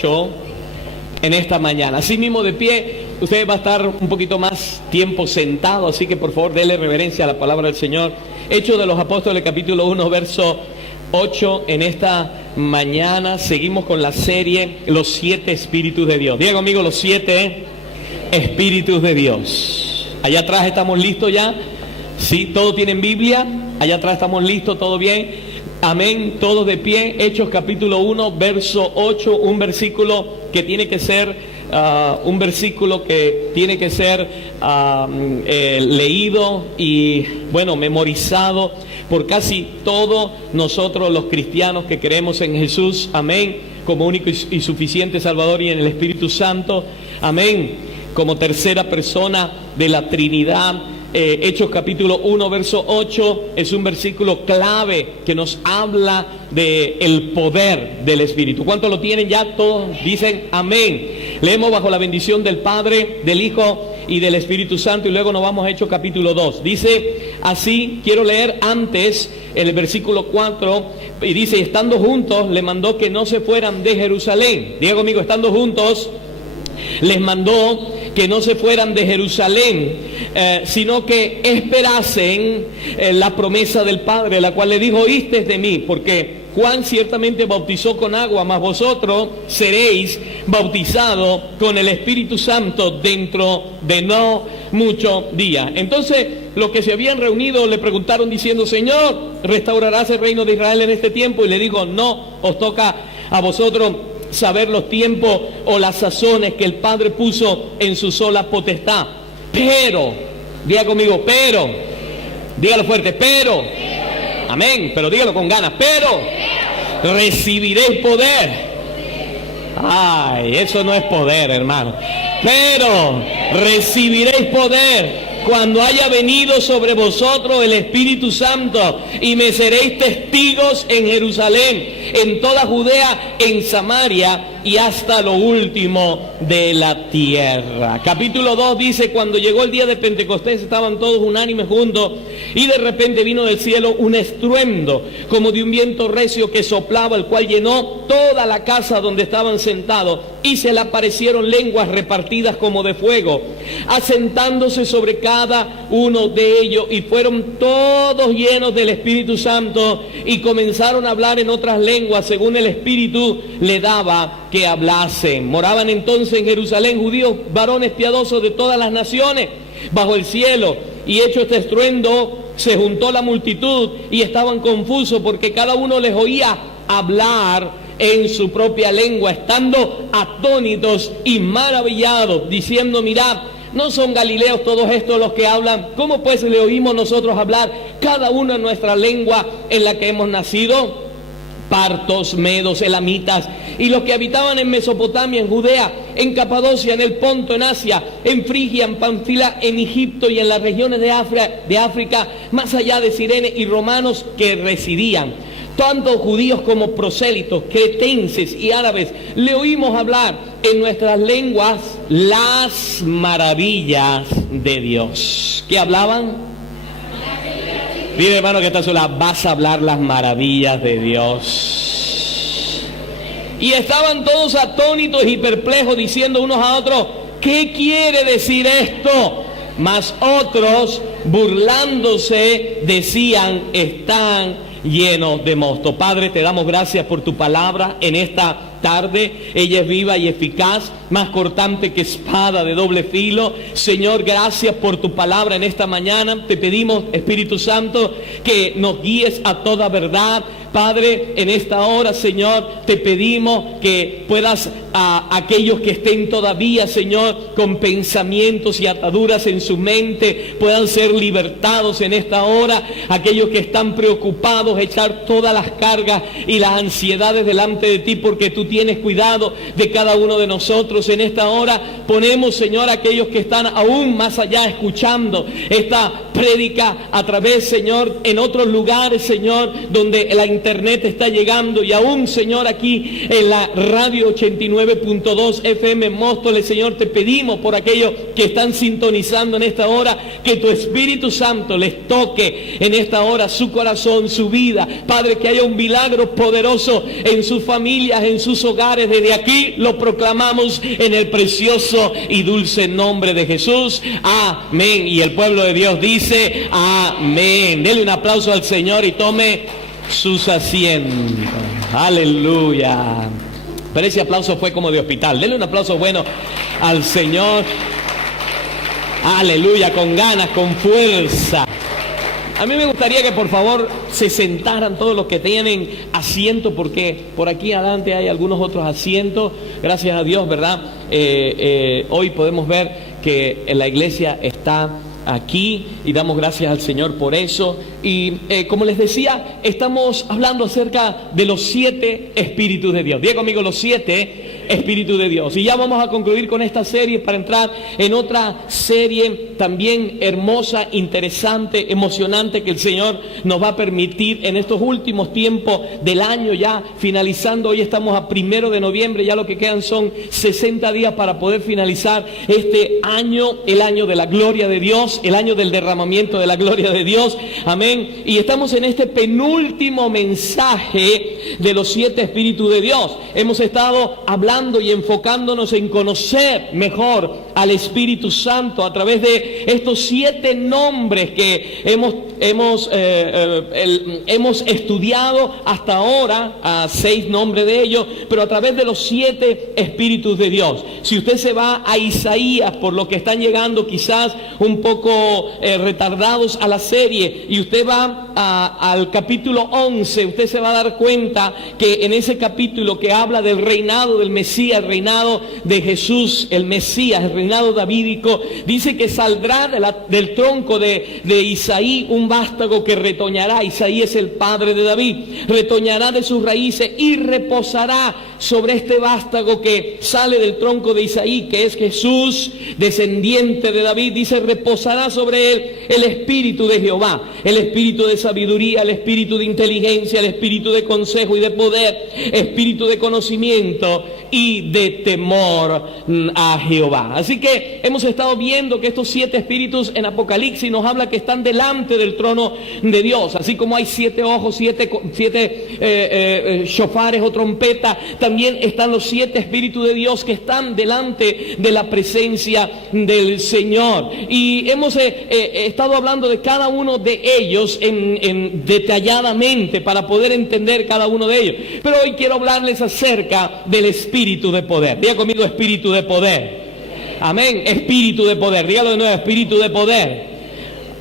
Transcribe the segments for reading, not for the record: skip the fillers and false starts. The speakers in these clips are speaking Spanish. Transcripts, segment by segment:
8 en esta mañana. Así mismo de pie, usted va a estar un poquito más tiempo sentado, así que por favor déle reverencia a la palabra del Señor. Hechos de los Apóstoles, capítulo 1, verso 8 en esta mañana. Seguimos con la serie Los 7 Espíritus de Dios. Diga conmigo, los 7 Espíritus de Dios. Allá atrás estamos listos ya. Sí, todos tienen Biblia. Allá atrás estamos listos, todo bien. Amén, todos de pie. Hechos capítulo 1, verso 8, un versículo que tiene que ser leído y bueno, memorizado por casi todos nosotros los cristianos que creemos en Jesús, amén, como único y suficiente Salvador, y en el Espíritu Santo, amén, como tercera persona de la Trinidad. Hechos capítulo 1, verso 8 es un versículo clave que nos habla del poder del Espíritu. ¿Cuántos lo tienen ya? Todos dicen amén. Leemos bajo la bendición del Padre, del Hijo y del Espíritu Santo, y luego nos vamos a Hechos capítulo 2. Dice así, quiero leer antes el versículo 4, y dice: estando juntos, le mandó que no se fueran de Jerusalén. Diga conmigo, estando juntos, les mandó que no se fueran de Jerusalén, sino que esperasen la promesa del Padre, la cual le dijo: oísteis de mí, porque Juan ciertamente bautizó con agua, mas vosotros seréis bautizados con el Espíritu Santo dentro de no mucho día. Entonces los que se habían reunido le preguntaron diciendo: Señor, ¿restaurarás el reino de Israel en este tiempo? Y le dijo: no, os toca a vosotros saber los tiempos o las sazones que el Padre puso en su sola potestad. Pero, diga conmigo, pero, dígalo fuerte, pero, amén, pero dígalo con ganas, pero recibiréis poder. Ay, eso no es poder, hermano. Pero recibiréis poder cuando haya venido sobre vosotros el Espíritu Santo, y me seréis testigos en Jerusalén, en toda Judea, en Samaria y hasta lo último de la tierra. Capítulo 2 dice: cuando llegó el día de Pentecostés, estaban todos unánimes juntos, y de repente vino del cielo un estruendo como de un viento recio que soplaba, el cual llenó toda la casa donde estaban sentados, y se le aparecieron lenguas repartidas como de fuego, asentándose sobre cada uno de ellos, y fueron todos llenos del Espíritu Santo, y comenzaron a hablar en otras lenguas según el Espíritu le daba que hablasen. Moraban entonces en Jerusalén judíos, varones piadosos de todas las naciones bajo el cielo. Y hecho este estruendo, se juntó la multitud y estaban confusos, porque cada uno les oía hablar en su propia lengua, estando atónitos y maravillados, diciendo: mirad, ¿no son galileos todos estos los que hablan? ¿Cómo pues le oímos nosotros hablar, cada uno en nuestra lengua en la que hemos nacido? Partos, medos, elamitas, y los que habitaban en Mesopotamia, en Judea, en Capadocia, en el Ponto, en Asia, en Frigia, en Panfila, en Egipto y en las regiones de África, más allá de Cirene, y romanos que residían, tanto judíos como prosélitos, cretenses y árabes, le oímos hablar en nuestras lenguas las maravillas de Dios. ¿Qué hablaban? Dile, hermano, que está sola: vas a hablar las maravillas de Dios. Y estaban todos atónitos y perplejos, diciendo unos a otros: ¿qué quiere decir esto? Mas otros, burlándose, decían: están llenos de mosto. Padre, te damos gracias por tu palabra en esta tarde. Ella es viva y eficaz, más cortante que espada de doble filo. Señor, gracias por tu palabra en esta mañana. Te pedimos, Espíritu Santo, que nos guíes a toda verdad. Padre, en esta hora, Señor, te pedimos que puedas a aquellos que estén todavía, Señor, con pensamientos y ataduras en su mente, puedan ser libertados en esta hora. Aquellos que están preocupados, echar todas las cargas y las ansiedades delante de ti, porque tú tienes cuidado de cada uno de nosotros. En esta hora ponemos, Señor, aquellos que están aún más allá escuchando esta prédica a través, Señor, en otros lugares, Señor, donde la internet está llegando, y aún, Señor, aquí en la radio 89.2 FM Móstoles, Señor, te pedimos por aquellos que están sintonizando en esta hora, que tu Espíritu Santo les toque en esta hora su corazón, su vida. Padre, que haya un milagro poderoso en sus familias, en sus hogares. Desde aquí lo proclamamos en el precioso y dulce nombre de Jesús. Amén. Y el pueblo de Dios dice amén. Dele un aplauso al Señor y tome sus asientos. Aleluya. Pero ese aplauso fue como de hospital. Dele un aplauso bueno al Señor. Aleluya, con ganas, con fuerza. A mí me gustaría que por favor se sentaran todos los que tienen asiento, porque por aquí adelante hay algunos otros asientos. Gracias a Dios, ¿verdad? Hoy podemos ver que la iglesia está aquí y damos gracias al Señor por eso. Y como les decía, estamos hablando acerca de los 7 Espíritus de Dios. Diga conmigo, los 7 Espíritus de Dios. Y ya vamos a concluir con esta serie para entrar en otra serie también hermosa, interesante, emocionante, que el Señor nos va a permitir en estos últimos tiempos del año, ya finalizando. Hoy estamos a 1 de noviembre, ya lo que quedan son 60 días para poder finalizar este año, el año de la gloria de Dios, el año del derramamiento de la gloria de Dios. Amén. Y estamos en este penúltimo mensaje de los 7 Espíritus de Dios. Hemos estado hablando y enfocándonos en conocer mejor al Espíritu Santo a través de estos 7 nombres que hemos estudiado hasta ahora, a 6 nombres de ellos, pero a través de los 7 Espíritus de Dios. Si usted se va a Isaías, por lo que están llegando quizás un poco retardados a la serie, y usted va al capítulo 11, usted se va a dar cuenta que en ese capítulo que habla del reinado del Mesías, el reinado de Jesús, el Mesías, el reinado davídico, dice que saldrá del tronco de Isaí un vástago que retoñará. Isaí es el padre de David. Retoñará de sus raíces y reposará sobre este vástago que sale del tronco de Isaí, que es Jesús, descendiente de David. Dice, reposará sobre él el Espíritu de Jehová, el Espíritu de sabiduría, el Espíritu de inteligencia, el Espíritu de consejo y de poder, Espíritu de conocimiento y de temor a Jehová. Así que hemos estado viendo que estos 7 espíritus en Apocalipsis nos habla que están delante del trono de Dios. Así como hay 7 ojos, 7 shofares o trompetas, también están los 7 espíritus de Dios que están delante de la presencia del Señor. Y hemos estado hablando de cada uno de ellos detalladamente para poder entender cada uno de ellos. Pero hoy quiero hablarles acerca del espíritu de poder. Diga conmigo, espíritu de poder. Amén, espíritu de poder. Dígalo de nuevo, espíritu de poder.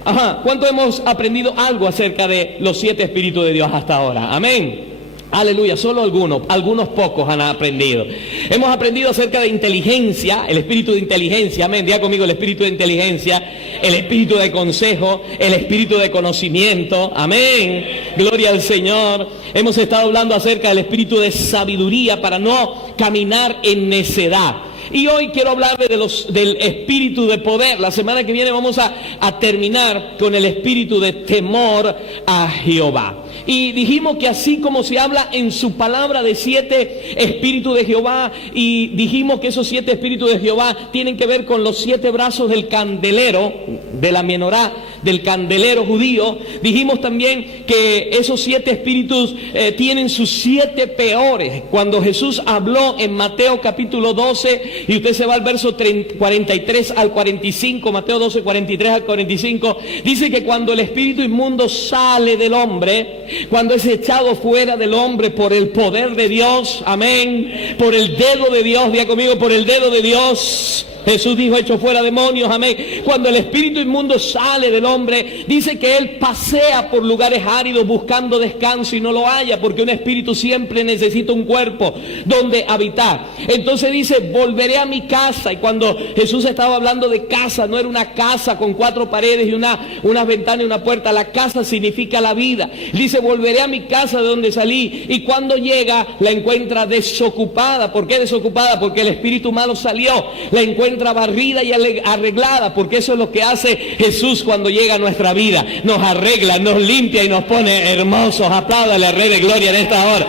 Ajá, ¿cuánto hemos aprendido algo acerca de los 7 espíritus de Dios hasta ahora? Amén. Aleluya, solo algunos pocos han aprendido. Hemos aprendido acerca de inteligencia, el espíritu de inteligencia, amén, diga conmigo, el espíritu de inteligencia, el espíritu de consejo, el espíritu de conocimiento, amén, gloria al Señor. Hemos estado hablando acerca del espíritu de sabiduría para no caminar en necedad. Y hoy quiero hablar del espíritu de poder. La semana que viene vamos a terminar con el espíritu de temor a Jehová. Y dijimos que así como se habla en su palabra de 7 espíritus de Jehová, y dijimos que esos 7 espíritus de Jehová tienen que ver con los 7 brazos del candelero, de la menorá, del candelero judío. Dijimos también que esos 7 espíritus tienen sus 7 peores. Cuando Jesús habló en Mateo capítulo 12, y usted se va al verso 43 al 45, Mateo 12, 43 al 45, dice que cuando el espíritu inmundo sale del hombre, cuando es echado fuera del hombre por el poder de Dios, amén, por el dedo de Dios, diga conmigo, por el dedo de Dios. Jesús dijo, echo fuera demonios, amén. Cuando el espíritu inmundo sale del hombre, dice que él pasea por lugares áridos buscando descanso y no lo halla, porque un espíritu siempre necesita un cuerpo donde habitar. Entonces dice, volveré a mi casa. Y cuando Jesús estaba hablando de casa, no era una casa con 4 paredes y unas ventanas y una puerta. La casa significa la vida. Dice, volveré a mi casa de donde salí. Y cuando llega, la encuentra desocupada. ¿Por qué desocupada? Porque el espíritu malo salió. La encuentra encuentra barrida y arreglada, porque eso es lo que hace Jesús cuando llega a nuestra vida. Nos arregla, nos limpia y nos pone hermosos. Apláudale al Rey de Gloria en esta hora.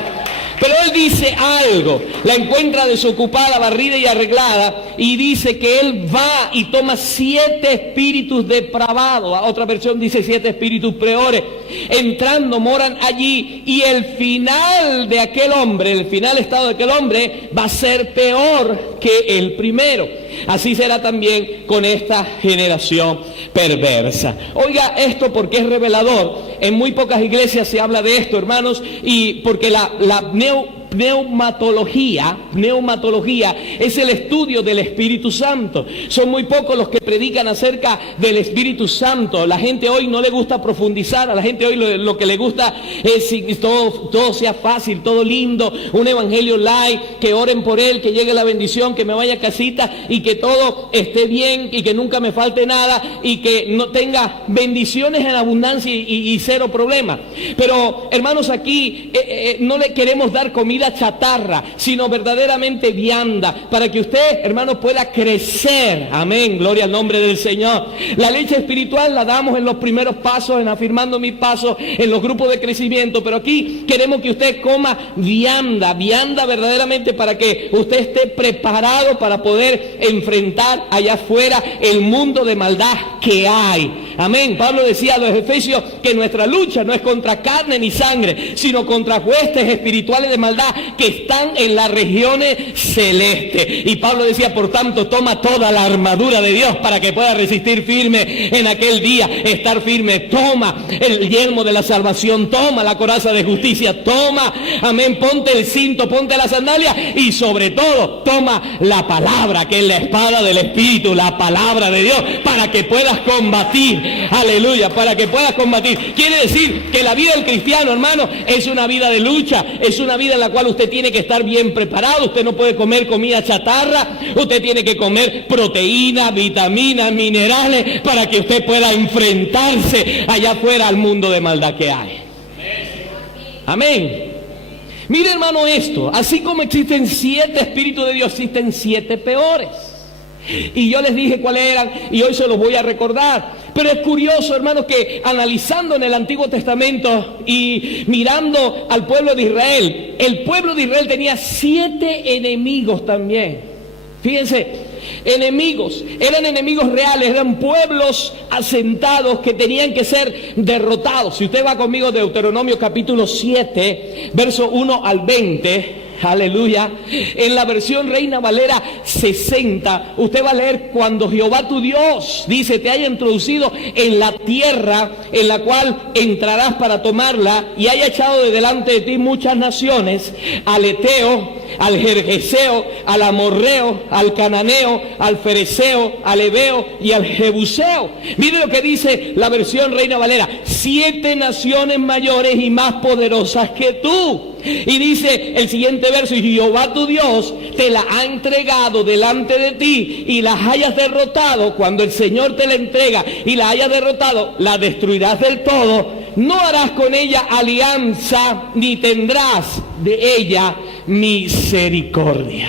Pero Él dice algo, la encuentra desocupada, barrida y arreglada, y dice que Él va y toma 7 espíritus depravados, otra versión dice 7 espíritus peores, entrando, moran allí, y el final de aquel hombre, el final estado de aquel hombre, va a ser peor que el primero. Así será también con esta generación perversa. Oiga esto porque es revelador. En muy pocas iglesias se habla de esto, hermanos, y porque la neumatología es el estudio del Espíritu Santo. Son muy pocos los que predican acerca del Espíritu Santo. La gente hoy no le gusta profundizar, a la gente hoy lo que le gusta es que todo sea fácil, todo lindo, un evangelio light, que oren por él, que llegue la bendición, que me vaya a casita y que todo esté bien y que nunca me falte nada y que no tenga bendiciones en abundancia y cero problema. Pero hermanos, aquí no le queremos dar comida chatarra, sino verdaderamente vianda, para que usted, hermano, pueda crecer. Amén, gloria al nombre del Señor. La leche espiritual la damos en los primeros pasos, en Afirmando Mi Paso, en los grupos de crecimiento, pero aquí queremos que usted coma vianda verdaderamente, para que usted esté preparado para poder enfrentar allá afuera el mundo de maldad que hay. Amén. Pablo decía a los Efesios que nuestra lucha no es contra carne ni sangre, sino contra huestes espirituales de maldad que están en las regiones celestes. Y Pablo decía, por tanto, toma toda la armadura de Dios para que pueda resistir firme en aquel día, estar firme. Toma el yelmo de la salvación, toma la coraza de justicia, toma, amén, ponte el cinto, ponte la sandalia y sobre todo toma la palabra, que es la espada del Espíritu, la palabra de Dios, para que puedas combatir. Aleluya, para que puedas combatir. Quiere decir que la vida del cristiano, hermano, es una vida de lucha, es una vida en la cual usted tiene que estar bien preparado. Usted no puede comer comida chatarra, usted tiene que comer proteínas, vitaminas, minerales, para que usted pueda enfrentarse allá afuera al mundo de maldad que hay. Amén. Mire, hermano, esto, así como existen 7 espíritus de Dios, existen 7 peores. Y yo les dije cuáles eran y hoy se los voy a recordar. Pero es curioso, hermanos, que analizando en el Antiguo Testamento y mirando al pueblo de Israel, el pueblo de Israel tenía 7 enemigos también. Fíjense, enemigos, eran enemigos reales, eran pueblos asentados que tenían que ser derrotados. Si usted va conmigo a Deuteronomio capítulo 7, verso 1 al 20... Aleluya. En la versión Reina Valera 60, usted va a leer: cuando Jehová tu Dios, dice, te haya introducido en la tierra en la cual entrarás para tomarla, y haya echado de delante de ti muchas naciones, al Eteo, al Gergeseo, al Amorreo, al Cananeo, al Fereceo, al Heveo y al Jebuseo. Mire lo que dice la versión Reina Valera: 7 naciones mayores y más poderosas que tú. Y dice el siguiente verso: y Jehová tu Dios te la ha entregado delante de ti, y las hayas derrotado. Cuando el Señor te la entrega y la hayas derrotado, la destruirás del todo. No harás con ella alianza, ni tendrás de ella misericordia.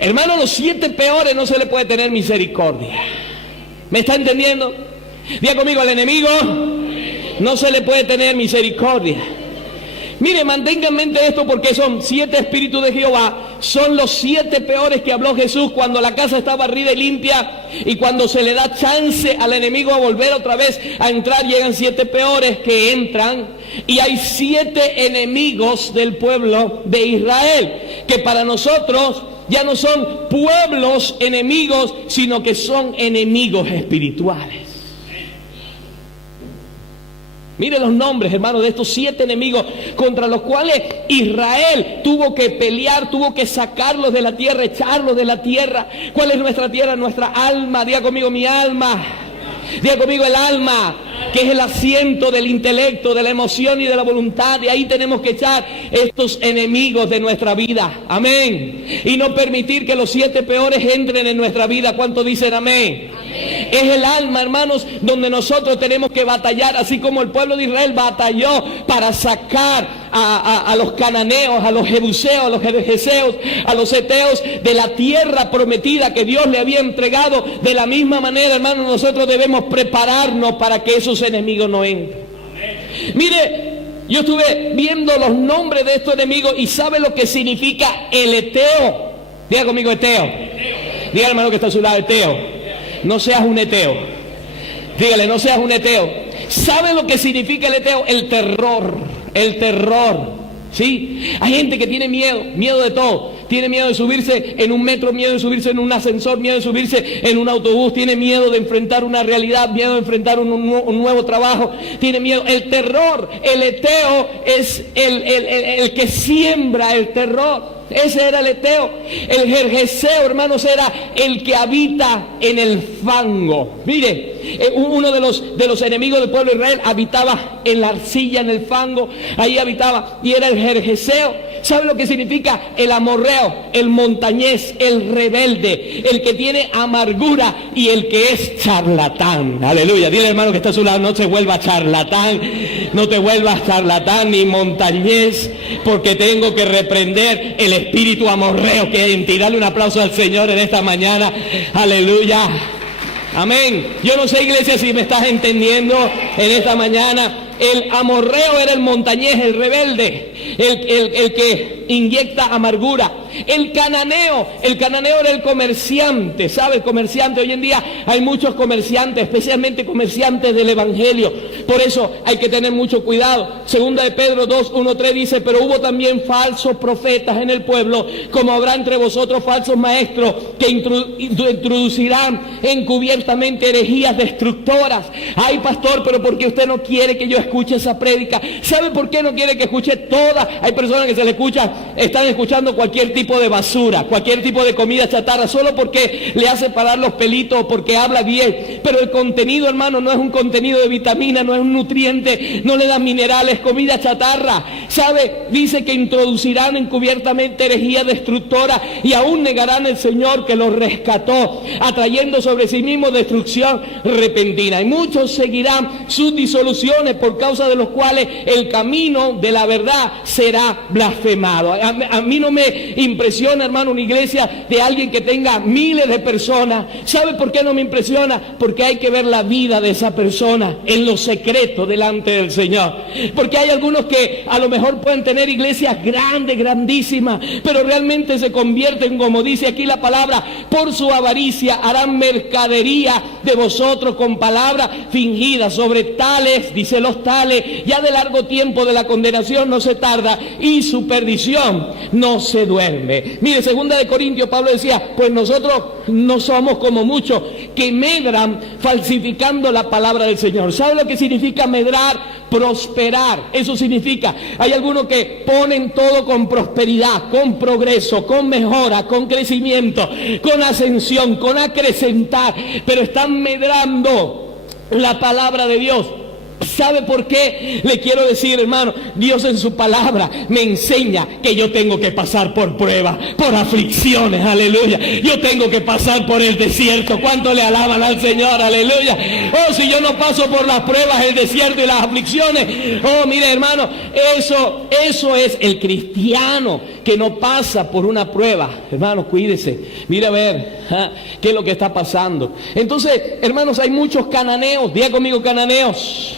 Hermano, los 7 peores no se le puede tener misericordia. ¿Me está entendiendo? Diga conmigo: al enemigo no se le puede tener misericordia. Mire, mantenga en mente esto, porque son 7 espíritus de Jehová, son los 7 peores que habló Jesús cuando la casa está barrida y limpia, y cuando se le da chance al enemigo a volver otra vez a entrar, llegan 7 peores que entran, y hay 7 enemigos del pueblo de Israel, que para nosotros ya no son pueblos enemigos, sino que son enemigos espirituales. Mire los nombres, hermanos, de estos 7 enemigos contra los cuales Israel tuvo que pelear, tuvo que sacarlos de la tierra, echarlos de la tierra. ¿Cuál es nuestra tierra? Nuestra alma. Diga conmigo: mi alma. Diga conmigo: el alma, que es el asiento del intelecto, de la emoción y de la voluntad. De ahí tenemos que echar estos enemigos de nuestra vida. Amén. Y no permitir que los 7 peores entren en nuestra vida. ¿Cuánto dicen amén? Amén. Es el alma, hermanos, donde nosotros tenemos que batallar, así como el pueblo de Israel batalló para sacar a los cananeos, a los jebuseos, a los gergeseos, a los heteos de la tierra prometida que Dios le había entregado. De la misma manera, hermanos, nosotros debemos prepararnos para que esos enemigos no entren. Mire, yo estuve viendo los nombres de estos enemigos y ¿sabe lo que significa el eteo? Diga conmigo eteo. Diga al hermano que está a su lado, eteo. No seas un eteo. Dígale, no seas un eteo. ¿Sabe lo que significa el eteo? El terror. El terror. ¿Sí? Hay gente que tiene miedo de todo. Tiene miedo de subirse en un metro, miedo de subirse en un ascensor, miedo de subirse en un autobús, tiene miedo de enfrentar una realidad, miedo de enfrentar un nuevo trabajo, tiene miedo. El terror, el eteo es el que siembra el terror. Ese era el eteo. El gergeseo, hermanos, era el que habita en el fango. Mire, uno de los enemigos del pueblo de Israel habitaba en la arcilla, en el fango. Ahí habitaba y era el gergeseo. ¿Sabe lo que significa? El amorreo, el montañés, el rebelde, el que tiene amargura y el que es charlatán. Aleluya. Dile, hermano que está a su lado, no se vuelva charlatán, no te vuelvas charlatán ni montañés, porque tengo que reprender el espíritu amorreo que hay en ti. Dale un aplauso al Señor en esta mañana. Aleluya. Amén. Yo no sé, iglesia, si me estás entendiendo en esta mañana. El amorreo era el montañés, el rebelde, el que inyecta amargura. El cananeo era el comerciante, ¿sabe? El comerciante, hoy en día hay muchos comerciantes, especialmente comerciantes del evangelio. Por eso hay que tener mucho cuidado. Segunda de Pedro 2, 1, 3 dice, pero hubo también falsos profetas en el pueblo, como habrá entre vosotros falsos maestros que introducirán encubiertamente herejías destructoras. Ay, pastor, pero ¿por qué usted no quiere que yo escuche esa prédica? ¿Sabe por qué no quiere que escuche toda? Hay personas que se le escuchan, están escuchando cualquier tipo de basura, cualquier tipo de comida chatarra, solo porque le hace parar los pelitos o porque habla bien. Pero el contenido, hermano, no es un contenido de vitamina, no es un nutriente, no le da minerales, comida chatarra. ¿Sabe? Dice que introducirán encubiertamente herejía destructora y aún negarán al Señor que los rescató, atrayendo sobre sí mismo destrucción repentina. Y muchos seguirán sus disoluciones, por causa de los cuales el camino de la verdad será blasfemado. A mí no me impresiona, hermano, una iglesia de alguien que tenga miles de personas. ¿Sabe por qué no me impresiona? Porque hay que ver la vida de esa persona en lo secreto delante del Señor. Porque hay algunos que a lo mejor pueden tener iglesias grandes, grandísimas, pero realmente se convierten, como dice aquí la palabra, por su avaricia harán mercadería de vosotros con palabras fingidas. Sobre tales, dice los tales, ya de largo tiempo de la condenación no se tarda y su perdición no se duerme. Mire, segunda de Corintios, Pablo decía, pues nosotros no somos como muchos que medran falsificando la palabra del Señor. ¿Sabe lo que significa medrar? Prosperar. Eso significa, hay algunos que ponen todo con prosperidad, con progreso, con mejora, con crecimiento, con ascensión, con acrecentar, pero están medrando la palabra de Dios. ¿Sabe por qué? Le quiero decir, hermano, Dios en su palabra me enseña que yo tengo que pasar por pruebas, por aflicciones, aleluya. Yo tengo que pasar por el desierto. ¿Cuánto le alaban al Señor? Aleluya. Oh, si yo no paso por las pruebas, el desierto y las aflicciones. Oh, mire, hermano, eso es el cristiano que no pasa por una prueba. Hermano, cuídese. Mire a ver qué es lo que está pasando. Entonces, hermanos, hay muchos cananeos. Diga conmigo, cananeos,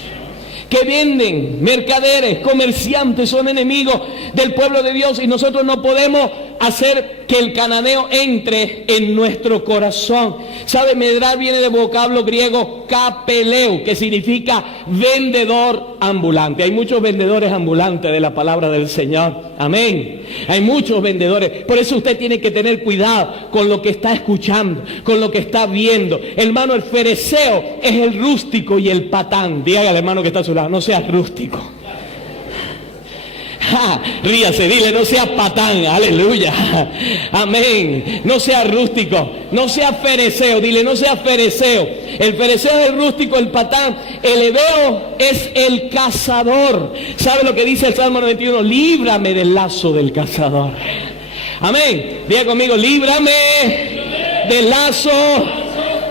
que venden, mercaderes, comerciantes, son enemigos del pueblo de Dios, y nosotros no podemos hacer que el cananeo entre en nuestro corazón. ¿Sabe? Medrar viene del vocablo griego kapeleu, que significa vendedor ambulante. Hay muchos vendedores ambulantes de la palabra del Señor. Amén. Hay muchos vendedores. Por eso usted tiene que tener cuidado con lo que está escuchando, con lo que está viendo. Hermano, el fereceo es el rústico y el patán. Dígale al hermano que está a su lado, no seas rústico. Ríase, dile, no sea patán, aleluya, amén. No sea rústico, no sea fereceo, dile, no sea fereceo. El fereceo es el rústico, el patán. El hebeo es el cazador. ¿Sabe lo que dice el Salmo 91? Líbrame del lazo del cazador. Amén. Diga conmigo, líbrame del lazo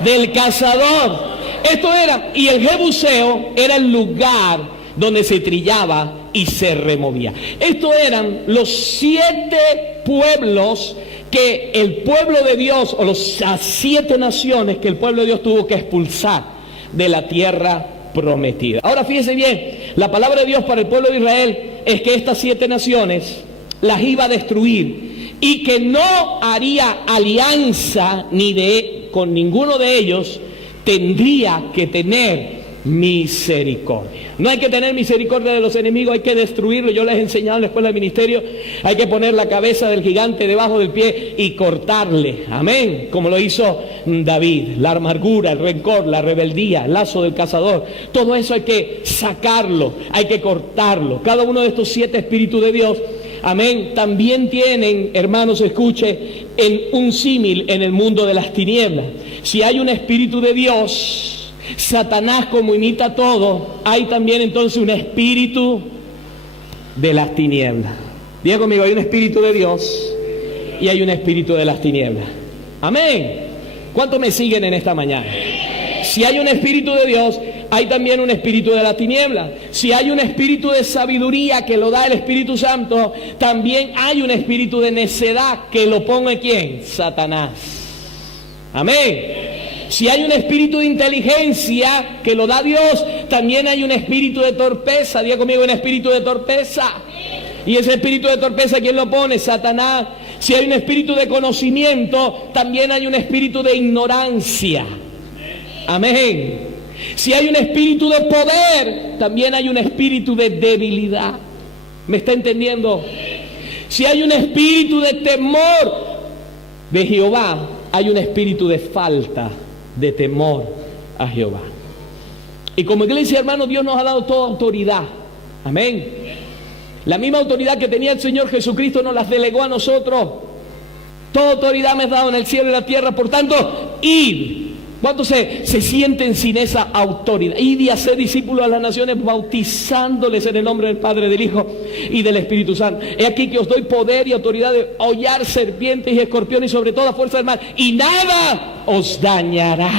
del cazador. Esto era, y el Jebuseo era el lugar donde se trillaba y se removía. Estos eran los 7 pueblos que el pueblo de Dios, o las 7 naciones que el pueblo de Dios tuvo que expulsar de la tierra prometida. Ahora fíjense bien, la palabra de Dios para el pueblo de Israel es que estas 7 naciones las iba a destruir y que no haría alianza con ninguno de ellos. Tendría que tener misericordia. No hay que tener misericordia de los enemigos, hay que destruirlos. Yo les he enseñado en la escuela de ministerio, hay que poner la cabeza del gigante debajo del pie y cortarle, amén, como lo hizo David. La amargura, el rencor, la rebeldía, el lazo del cazador, todo eso hay que sacarlo, hay que cortarlo. Cada uno de estos 7 espíritus de Dios, amén, también tienen, hermanos, escuche, en un símil en el mundo de las tinieblas. Si hay un espíritu de Dios, Satanás, como imita todo, hay también entonces un espíritu de las tinieblas. Diga conmigo, hay un espíritu de Dios y hay un espíritu de las tinieblas. Amén. ¿Cuántos me siguen en esta mañana? Si hay un espíritu de Dios, hay también un espíritu de la tiniebla. Si hay un espíritu de sabiduría que lo da el Espíritu Santo, también hay un espíritu de necedad que lo pone ¿quién? Satanás. Amén. Si hay un espíritu de inteligencia que lo da Dios, también hay un espíritu de torpeza. Diga conmigo, un espíritu de torpeza. Y ese espíritu de torpeza, ¿quién lo pone? Satanás. Si hay un espíritu de conocimiento, también hay un espíritu de ignorancia. Amén. Si hay un espíritu de poder, también hay un espíritu de debilidad. ¿Me está entendiendo? Si hay un espíritu de temor de Jehová, hay un espíritu de falta de temor a Jehová. Y como iglesia, hermano, Dios nos ha dado toda autoridad. Amén. La misma autoridad que tenía el Señor Jesucristo nos las delegó a nosotros. Toda autoridad me has dado en el cielo y en la tierra. Por tanto, id. ¿Cuántos se sienten sin esa autoridad? Id y hacer discípulos a las naciones, bautizándoles en el nombre del Padre, del Hijo y del Espíritu Santo. He aquí que os doy poder y autoridad de hollar serpientes y escorpiones y sobre toda fuerza del mal, y nada os dañará.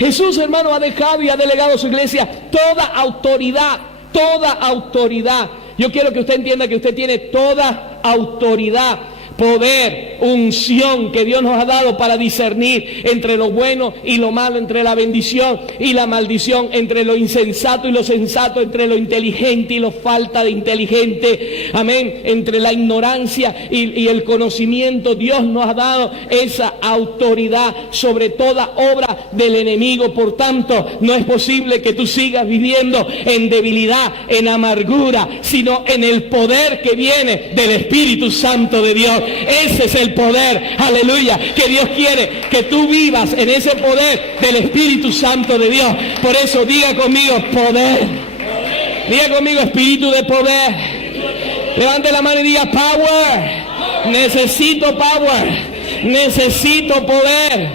Jesús, hermano, ha dejado y ha delegado a su iglesia toda autoridad, toda autoridad. Yo quiero que usted entienda que usted tiene toda autoridad, poder, unción que Dios nos ha dado para discernir entre lo bueno y lo malo, entre la bendición y la maldición, entre lo insensato y lo sensato, entre lo inteligente y lo falta de inteligente, amén, entre la ignorancia y el conocimiento. Dios nos ha dado esa autoridad sobre toda obra del enemigo. Por tanto, no es posible que tú sigas viviendo en debilidad, en amargura, sino en el poder que viene del Espíritu Santo de Dios. Ese es el poder, aleluya, que Dios quiere que tú vivas en ese poder del Espíritu Santo de Dios. Por eso diga conmigo poder. Diga conmigo espíritu de poder. Levante la mano y diga power. Necesito power. Necesito poder.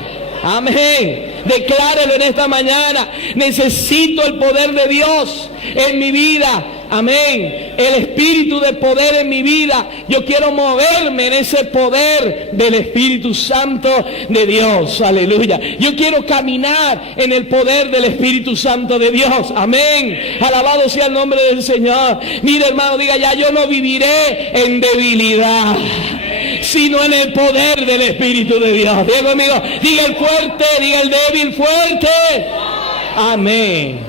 Amén. Declárelo en esta mañana. Necesito el poder de Dios en mi vida. Amén. El espíritu de poder en mi vida. Yo quiero moverme en ese poder del Espíritu Santo de Dios. Aleluya. Yo quiero caminar en el poder del Espíritu Santo de Dios. Amén. Alabado sea el nombre del Señor. Mire, hermano, diga ya, yo no viviré en debilidad, sino en el poder del Espíritu de Dios. Diga conmigo, diga el fuerte, diga el débil fuerte. Amén.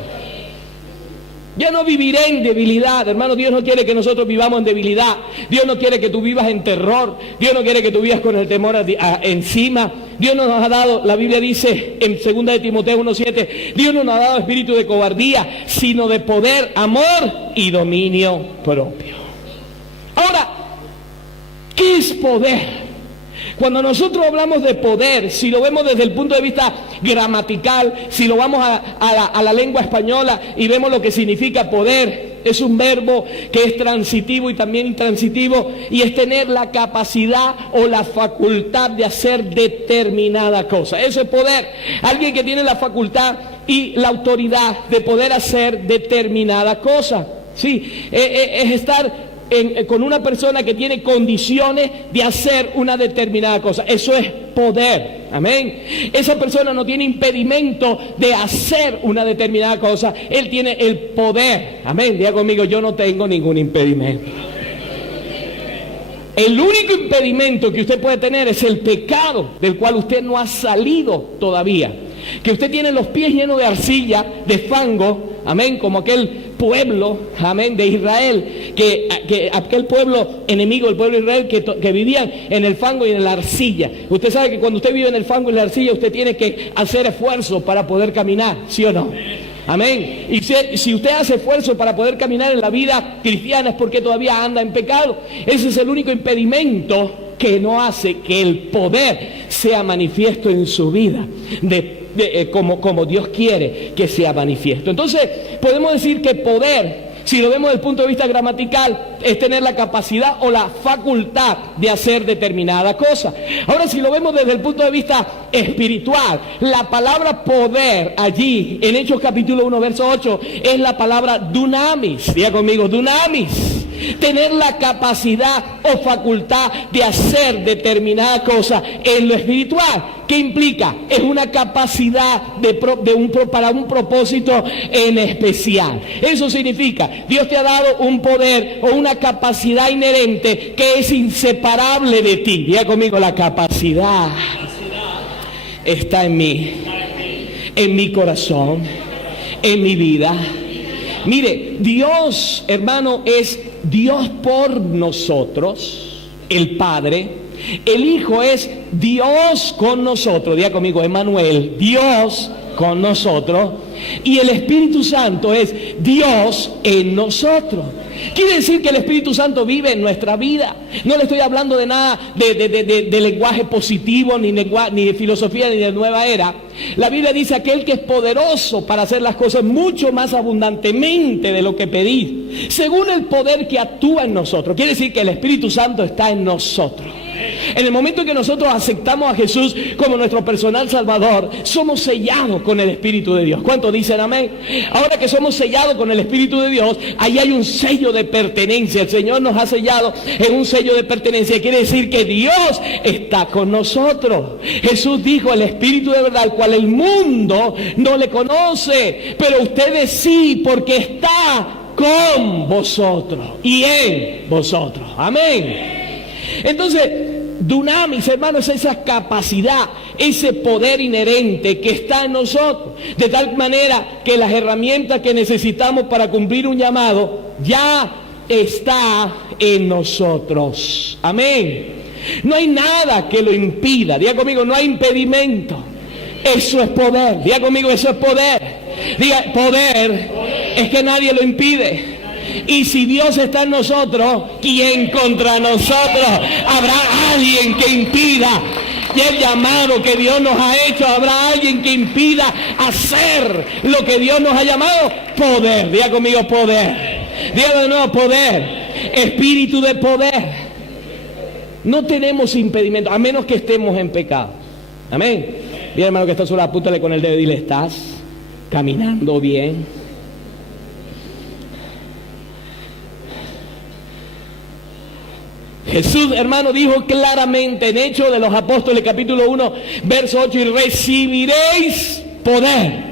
Yo no viviré en debilidad, hermano. Dios no quiere que nosotros vivamos en debilidad. Dios no quiere que tú vivas en terror. Dios no quiere que tú vivas con el temor encima. Dios no nos ha dado, la Biblia dice en 2 de Timoteo 1:7, Dios no nos ha dado espíritu de cobardía, sino de poder, amor y dominio propio. Ahora, ¿qué es poder? Cuando nosotros hablamos de poder, si lo vemos desde el punto de vista gramatical, si lo vamos a la lengua española y vemos lo que significa poder, es un verbo que es transitivo y también intransitivo, y es tener la capacidad o la facultad de hacer determinada cosa. Eso es poder. Alguien que tiene la facultad y la autoridad de poder hacer determinada cosa. Sí, es estar con una persona que tiene condiciones de hacer una determinada cosa. Eso es poder. Amén. Esa persona no tiene impedimento de hacer una determinada cosa. Él tiene el poder. Amén. Diga conmigo, yo no tengo ningún impedimento. El único impedimento que usted puede tener es el pecado del cual usted no ha salido todavía. Que usted tiene los pies llenos de arcilla, de fango, amén, como aquel pueblo, amén, de Israel, que aquel pueblo enemigo del pueblo de Israel que vivían en el fango y en la arcilla. Usted sabe que cuando usted vive en el fango y la arcilla, usted tiene que hacer esfuerzo para poder caminar, ¿sí o no? Amén. Y si usted hace esfuerzo para poder caminar en la vida cristiana es porque todavía anda en pecado. Ese es el único impedimento que no hace que el poder sea manifiesto en su vida, como Dios quiere que sea manifiesto. Entonces, podemos decir que poder, si lo vemos desde el punto de vista gramatical, es tener la capacidad o la facultad de hacer determinada cosa. Ahora, si lo vemos desde el punto de vista espiritual, la palabra poder allí, en Hechos capítulo 1, verso 8, es la palabra dunamis. Diga conmigo, dunamis. Tener la capacidad o facultad de hacer determinada cosa en lo espiritual. ¿Qué implica? Es una capacidad para un propósito en especial. Eso significa, Dios te ha dado un poder o una capacidad inherente que es inseparable de ti. Diga conmigo, la capacidad está en mí, en mi corazón, en mi vida. Mire, Dios, hermano, es Dios por nosotros, el Padre. El Hijo es Dios con nosotros. Diga conmigo, Emmanuel, Dios con nosotros. Y el Espíritu Santo es Dios en nosotros. Quiere decir que el Espíritu Santo vive en nuestra vida. No le estoy hablando de nada de lenguaje positivo, ni de filosofía, ni de nueva era. La Biblia dice aquel que es poderoso para hacer las cosas mucho más abundantemente de lo que pedís, según el poder que actúa en nosotros. Quiere decir que el Espíritu Santo está en nosotros. En el momento que nosotros aceptamos a Jesús como nuestro personal Salvador, somos sellados con el Espíritu de Dios. ¿Cuántos dicen amén? Ahora que somos sellados con el Espíritu de Dios, ahí hay un sello de pertenencia. El Señor nos ha sellado en un sello de pertenencia. Quiere decir que Dios está con nosotros. Jesús dijo, el Espíritu de verdad, al cual el mundo no le conoce, pero ustedes sí, porque está con vosotros y en vosotros. Amén. Entonces, dunamis, hermanos, es esa capacidad, ese poder inherente que está en nosotros, de tal manera que las herramientas que necesitamos para cumplir un llamado ya está en nosotros. Amén. No hay nada que lo impida. Diga conmigo, no hay impedimento. Eso es poder. Diga conmigo, eso es poder. Diga, poder es que nadie lo impide. Y si Dios está en nosotros, ¿quién contra nosotros? Habrá alguien que impida. Y el llamado que Dios nos ha hecho, habrá alguien que impida hacer lo que Dios nos ha llamado. Poder. Diga conmigo, poder. Diga de nuevo, poder. Espíritu de poder. No tenemos impedimento, a menos que estemos en pecado. Amén. Mira, hermano, que está sobre, apúntale con el dedo y dile, ¿estás caminando bien? Jesús, hermano, dijo claramente en Hechos de los Apóstoles, capítulo 1, verso 8, y recibiréis poder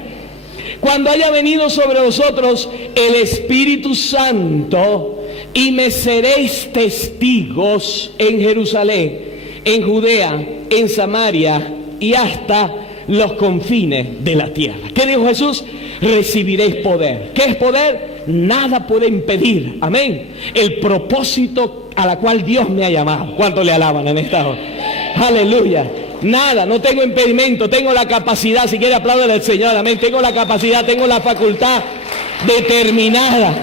cuando haya venido sobre vosotros el Espíritu Santo, y me seréis testigos en Jerusalén, en Judea, en Samaria y hasta los confines de la tierra. ¿Qué dijo Jesús? Recibiréis poder. ¿Qué es poder? Nada puede impedir, amén, el propósito a la cual Dios me ha llamado. ¿Cuánto le alaban en esta hora? Aleluya. Nada, no tengo impedimento, tengo la capacidad. Si quiere, aplaudir al Señor, amén. Tengo la capacidad, tengo la facultad determinada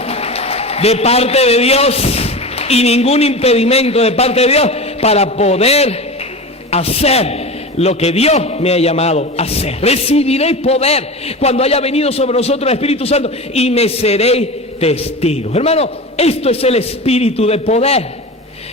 de parte de Dios, y ningún impedimento de parte de Dios para poder hacer lo que Dios me ha llamado a hacer. Recibiréis poder cuando haya venido sobre nosotros el Espíritu Santo, y me seréis testigos. Hermano, esto es el espíritu de poder.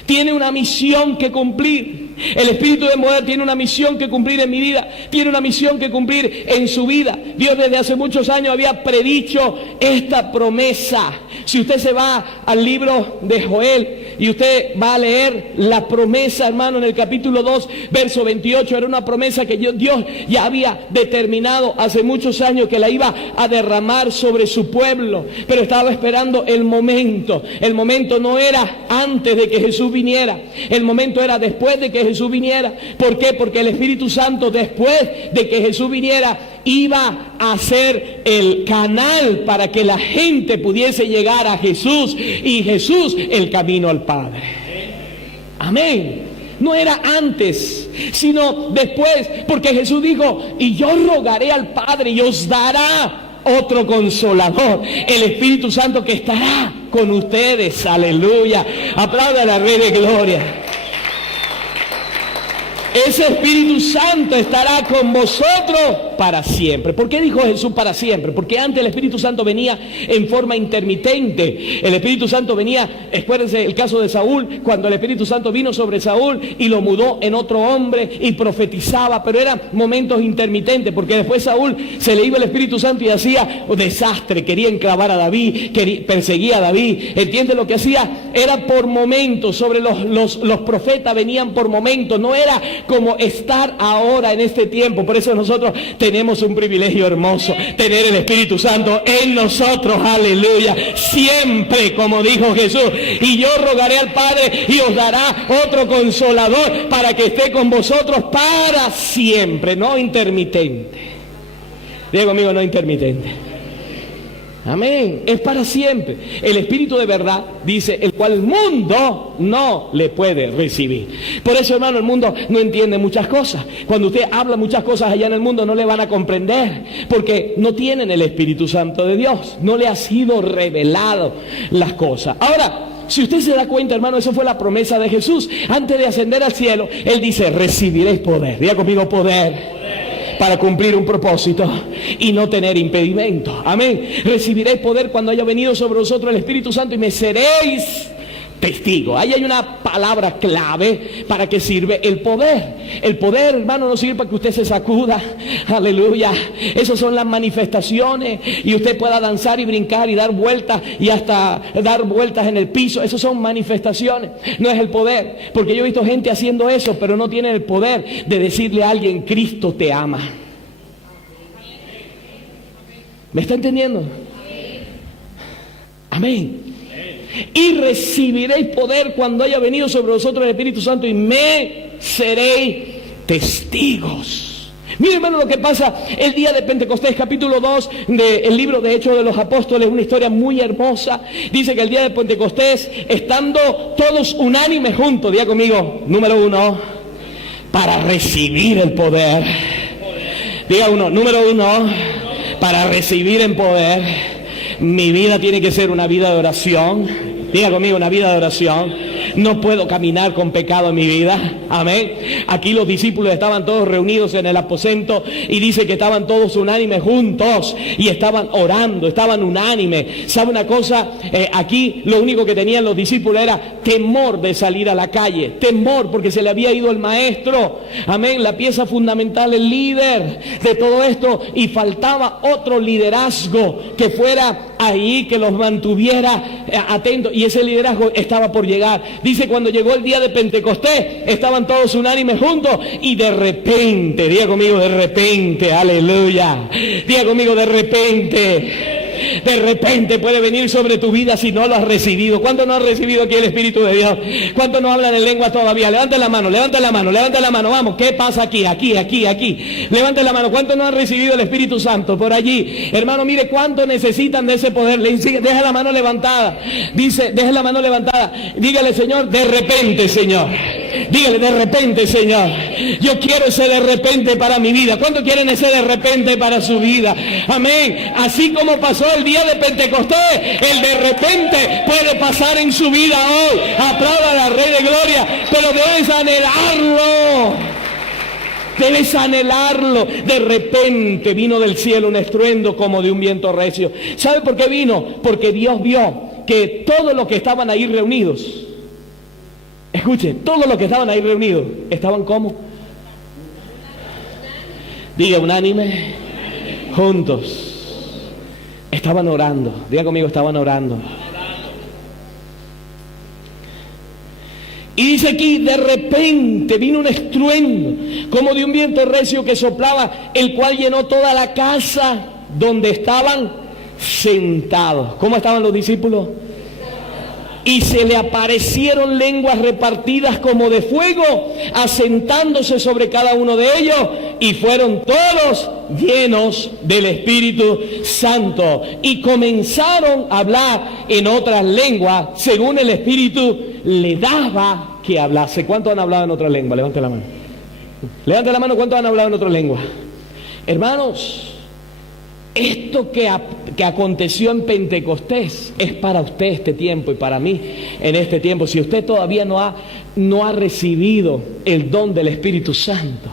Tiene una misión que cumplir. El espíritu de poder tiene una misión que cumplir en mi vida, tiene una misión que cumplir en su vida. Dios desde hace muchos años había predicho esta promesa. Si usted se va al libro de Joel y usted va a leer la promesa, hermano, en el capítulo 2, verso 28, era una promesa que Dios ya había determinado hace muchos años que la iba a derramar sobre su pueblo, pero estaba esperando el momento. El momento no era antes de que Jesús viniera, el momento era después de que Jesús viniera. ¿Por qué? Porque el Espíritu Santo, después de que Jesús viniera, iba a ser el canal para que la gente pudiese llegar a Jesús, y Jesús el camino al Padre. Amén. No era antes, sino después, porque Jesús dijo: y yo rogaré al Padre y os dará otro consolador, el Espíritu Santo, que estará con ustedes. Aleluya. Aplauda al Rey de Gloria. Ese Espíritu Santo estará con vosotros para siempre. ¿Por qué dijo Jesús para siempre? Porque antes el Espíritu Santo venía en forma intermitente. El Espíritu Santo venía, acuérdense el caso de Saúl, cuando el Espíritu Santo vino sobre Saúl y lo mudó en otro hombre y profetizaba, pero eran momentos intermitentes, porque después Saúl se le iba el Espíritu Santo y hacía un desastre, quería enclavar a David, perseguía a David. ¿Entiende lo que hacía? Era por momentos. Sobre los profetas venían por momentos, no era como estar ahora en este tiempo. Por eso nosotros tenemos un privilegio hermoso, tener el Espíritu Santo en nosotros. Aleluya. Siempre, como dijo Jesús: y yo rogaré al Padre y os dará otro consolador para que esté con vosotros para siempre. No intermitente. Diga conmigo: no intermitente. Amén. Es para siempre. El Espíritu de verdad, dice, el cual el mundo no le puede recibir. Por eso, hermano, el mundo no entiende muchas cosas. Cuando usted habla muchas cosas allá en el mundo, no le van a comprender, porque no tienen el Espíritu Santo de Dios. No le ha sido revelado las cosas. Ahora, si usted se da cuenta, hermano, eso fue la promesa de Jesús. Antes de ascender al cielo, Él dice: recibiréis poder. Diga conmigo: poder. Para cumplir un propósito y no tener impedimento. Amén. Recibiréis poder cuando haya venido sobre vosotros el Espíritu Santo, y me seréis testigo. Ahí hay una palabra clave para que sirve el poder. El poder, hermano, no sirve para que usted se sacuda. Aleluya. Esas son las manifestaciones, y usted pueda danzar y brincar y dar vueltas y hasta dar vueltas en el piso. Esas son manifestaciones. No es el poder, porque yo he visto gente haciendo eso, pero no tienen el poder de decirle a alguien: Cristo te ama. ¿Me está entendiendo? Amén. Y recibiréis poder cuando haya venido sobre vosotros el Espíritu Santo, y me seréis testigos. Mire, hermano, lo que pasa el día de Pentecostés, capítulo 2 del libro de Hechos de los Apóstoles, una historia muy hermosa. Dice que el día de Pentecostés, estando todos unánimes juntos, diga conmigo, número 1, para recibir el poder. Diga uno, número 1, para recibir el poder. Mi vida tiene que ser una vida de oración. Diga conmigo: una vida de oración. No puedo caminar con pecado en mi vida. Amén. Aquí los discípulos estaban todos reunidos en el aposento, y dice que estaban todos unánimes juntos y estaban orando, estaban unánimes. ¿Sabe una cosa? Aquí lo único que tenían los discípulos era temor de salir a la calle. Temor porque se le había ido el maestro. Amén. La pieza fundamental, el líder de todo esto, y faltaba otro liderazgo que fuera ahí, que los mantuviera atentos, y ese liderazgo estaba por llegar. Dice: cuando llegó el día de Pentecostés, estaban todos unánimes juntos, y de repente, diga conmigo, de repente, aleluya, diga conmigo, de repente puede venir sobre tu vida si no lo has recibido. ¿Cuánto no has recibido aquí el Espíritu de Dios? ¿Cuánto no hablan en lengua todavía? Levante la mano, levante la mano, levante la mano. Vamos, ¿qué pasa aquí? Aquí. Levante la mano. ¿Cuánto no han recibido el Espíritu Santo por allí? Hermano, mire cuánto necesitan de ese poder. Deja la mano levantada. Dice, deja la mano levantada. Dígale: Señor, de repente, Señor. Dígale: de repente, Señor. Yo quiero ese de repente para mi vida. ¿Cuánto quieren ese de repente para su vida? Amén. Así como pasó el día de Pentecostés, el de repente puede pasar en su vida hoy. Aplauda al Rey de Gloria. Pero debes anhelarlo. Debes anhelarlo. De repente vino del cielo un estruendo como de un viento recio. ¿Sabe por qué vino? Porque Dios vio que todos los que estaban ahí reunidos, Escuchen, todos los que estaban ahí reunidos, ¿estaban cómo? Diga, unánime, juntos. Estaban orando. Diga conmigo, estaban orando. Y dice aquí, de repente vino un estruendo, como de un viento recio que soplaba, el cual llenó toda la casa donde estaban sentados. ¿Cómo estaban los discípulos? Y se le aparecieron lenguas repartidas como de fuego, asentándose sobre cada uno de ellos, y fueron todos llenos del Espíritu Santo. Y comenzaron a hablar en otras lenguas, según el Espíritu le daba que hablase. ¿Cuántos han hablado en otra lengua? Levante la mano. Levante la mano, ¿cuántos han hablado en otra lengua? Hermanos, esto que aconteció en Pentecostés es para usted este tiempo y para mí en este tiempo. Si usted todavía no ha recibido el don del Espíritu Santo,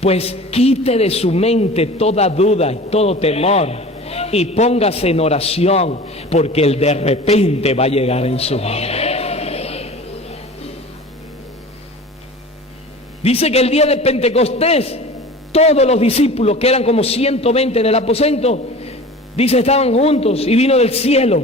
pues quite de su mente toda duda y todo temor y póngase en oración, porque el de repente va a llegar en su vida. Dice que el día de Pentecostés, todos los discípulos, que eran como 120 en el aposento, dice, estaban juntos, y vino del cielo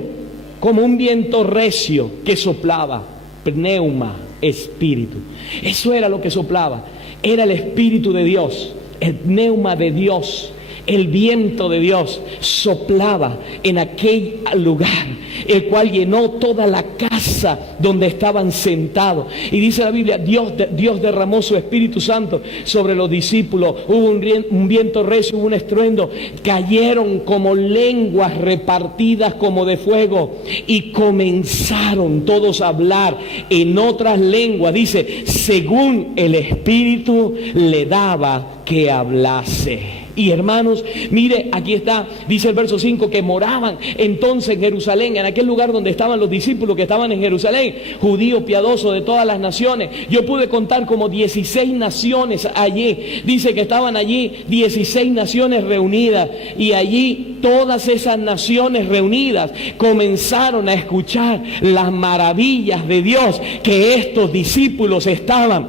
como un viento recio que soplaba, pneuma, espíritu. Eso era lo que soplaba, era el Espíritu de Dios, el pneuma de Dios, el viento de Dios soplaba en aquel lugar, el cual llenó toda la casa donde estaban sentados. Y dice la Biblia, Dios derramó su Espíritu Santo sobre los discípulos. Hubo un viento recio, hubo un estruendo, cayeron como lenguas repartidas como de fuego, y comenzaron todos a hablar en otras lenguas, dice, según el Espíritu le daba que hablase. Y hermanos, mire, aquí está, dice el verso 5, que moraban entonces en Jerusalén, en aquel lugar donde estaban los discípulos que estaban en Jerusalén, judíos piadosos de todas las naciones. Yo pude contar como 16 naciones allí. Dice que estaban allí 16 naciones reunidas, y allí todas esas naciones reunidas comenzaron a escuchar las maravillas de Dios, que estos discípulos estaban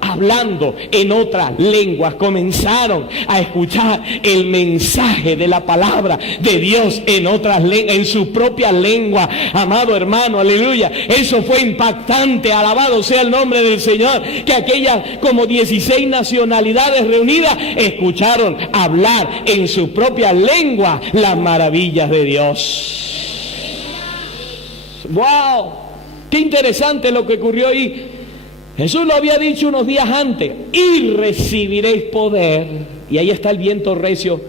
hablando en otras lenguas. Comenzaron a escuchar el mensaje de la palabra de Dios en otras lenguas, en su propia lengua. Amado hermano, aleluya. Eso fue impactante. Alabado sea el nombre del Señor, que aquellas como 16 nacionalidades reunidas escucharon hablar en su propia lengua las maravillas de Dios. ¡Wow! Qué interesante lo que ocurrió ahí. Jesús lo había dicho unos días antes, y recibiréis poder. Y ahí está el viento recio,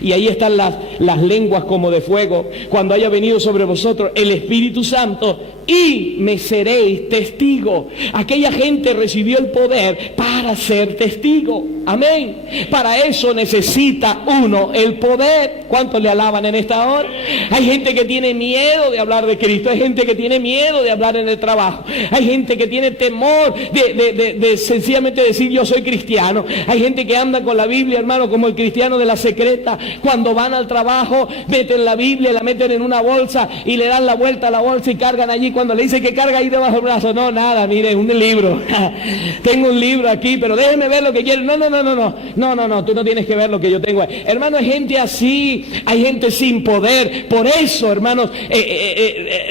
y ahí están las lenguas como de fuego, cuando haya venido sobre vosotros el Espíritu Santo, y me seréis testigo. Aquella gente recibió el poder para ser testigo. Amén. Para eso necesita uno el poder. ¿Cuántos le alaban en esta hora? Hay gente que tiene miedo de hablar de Cristo. Hay gente que tiene miedo de hablar en el trabajo. Hay gente que tiene temor de sencillamente decir yo soy cristiano. Hay gente que anda con la Biblia, hermano, como el cristiano de la secreta. Cuando van al trabajo, meten la Biblia, la meten en una bolsa y le dan la vuelta a la bolsa y cargan allí. Cuando le dice que carga ahí debajo del brazo, no, nada, mire, un libro. Tengo un libro aquí, pero déjeme ver lo que quiere. No, tú no tienes que ver lo que yo tengo. Hermano, hay gente así, hay gente sin poder. Por eso, hermanos,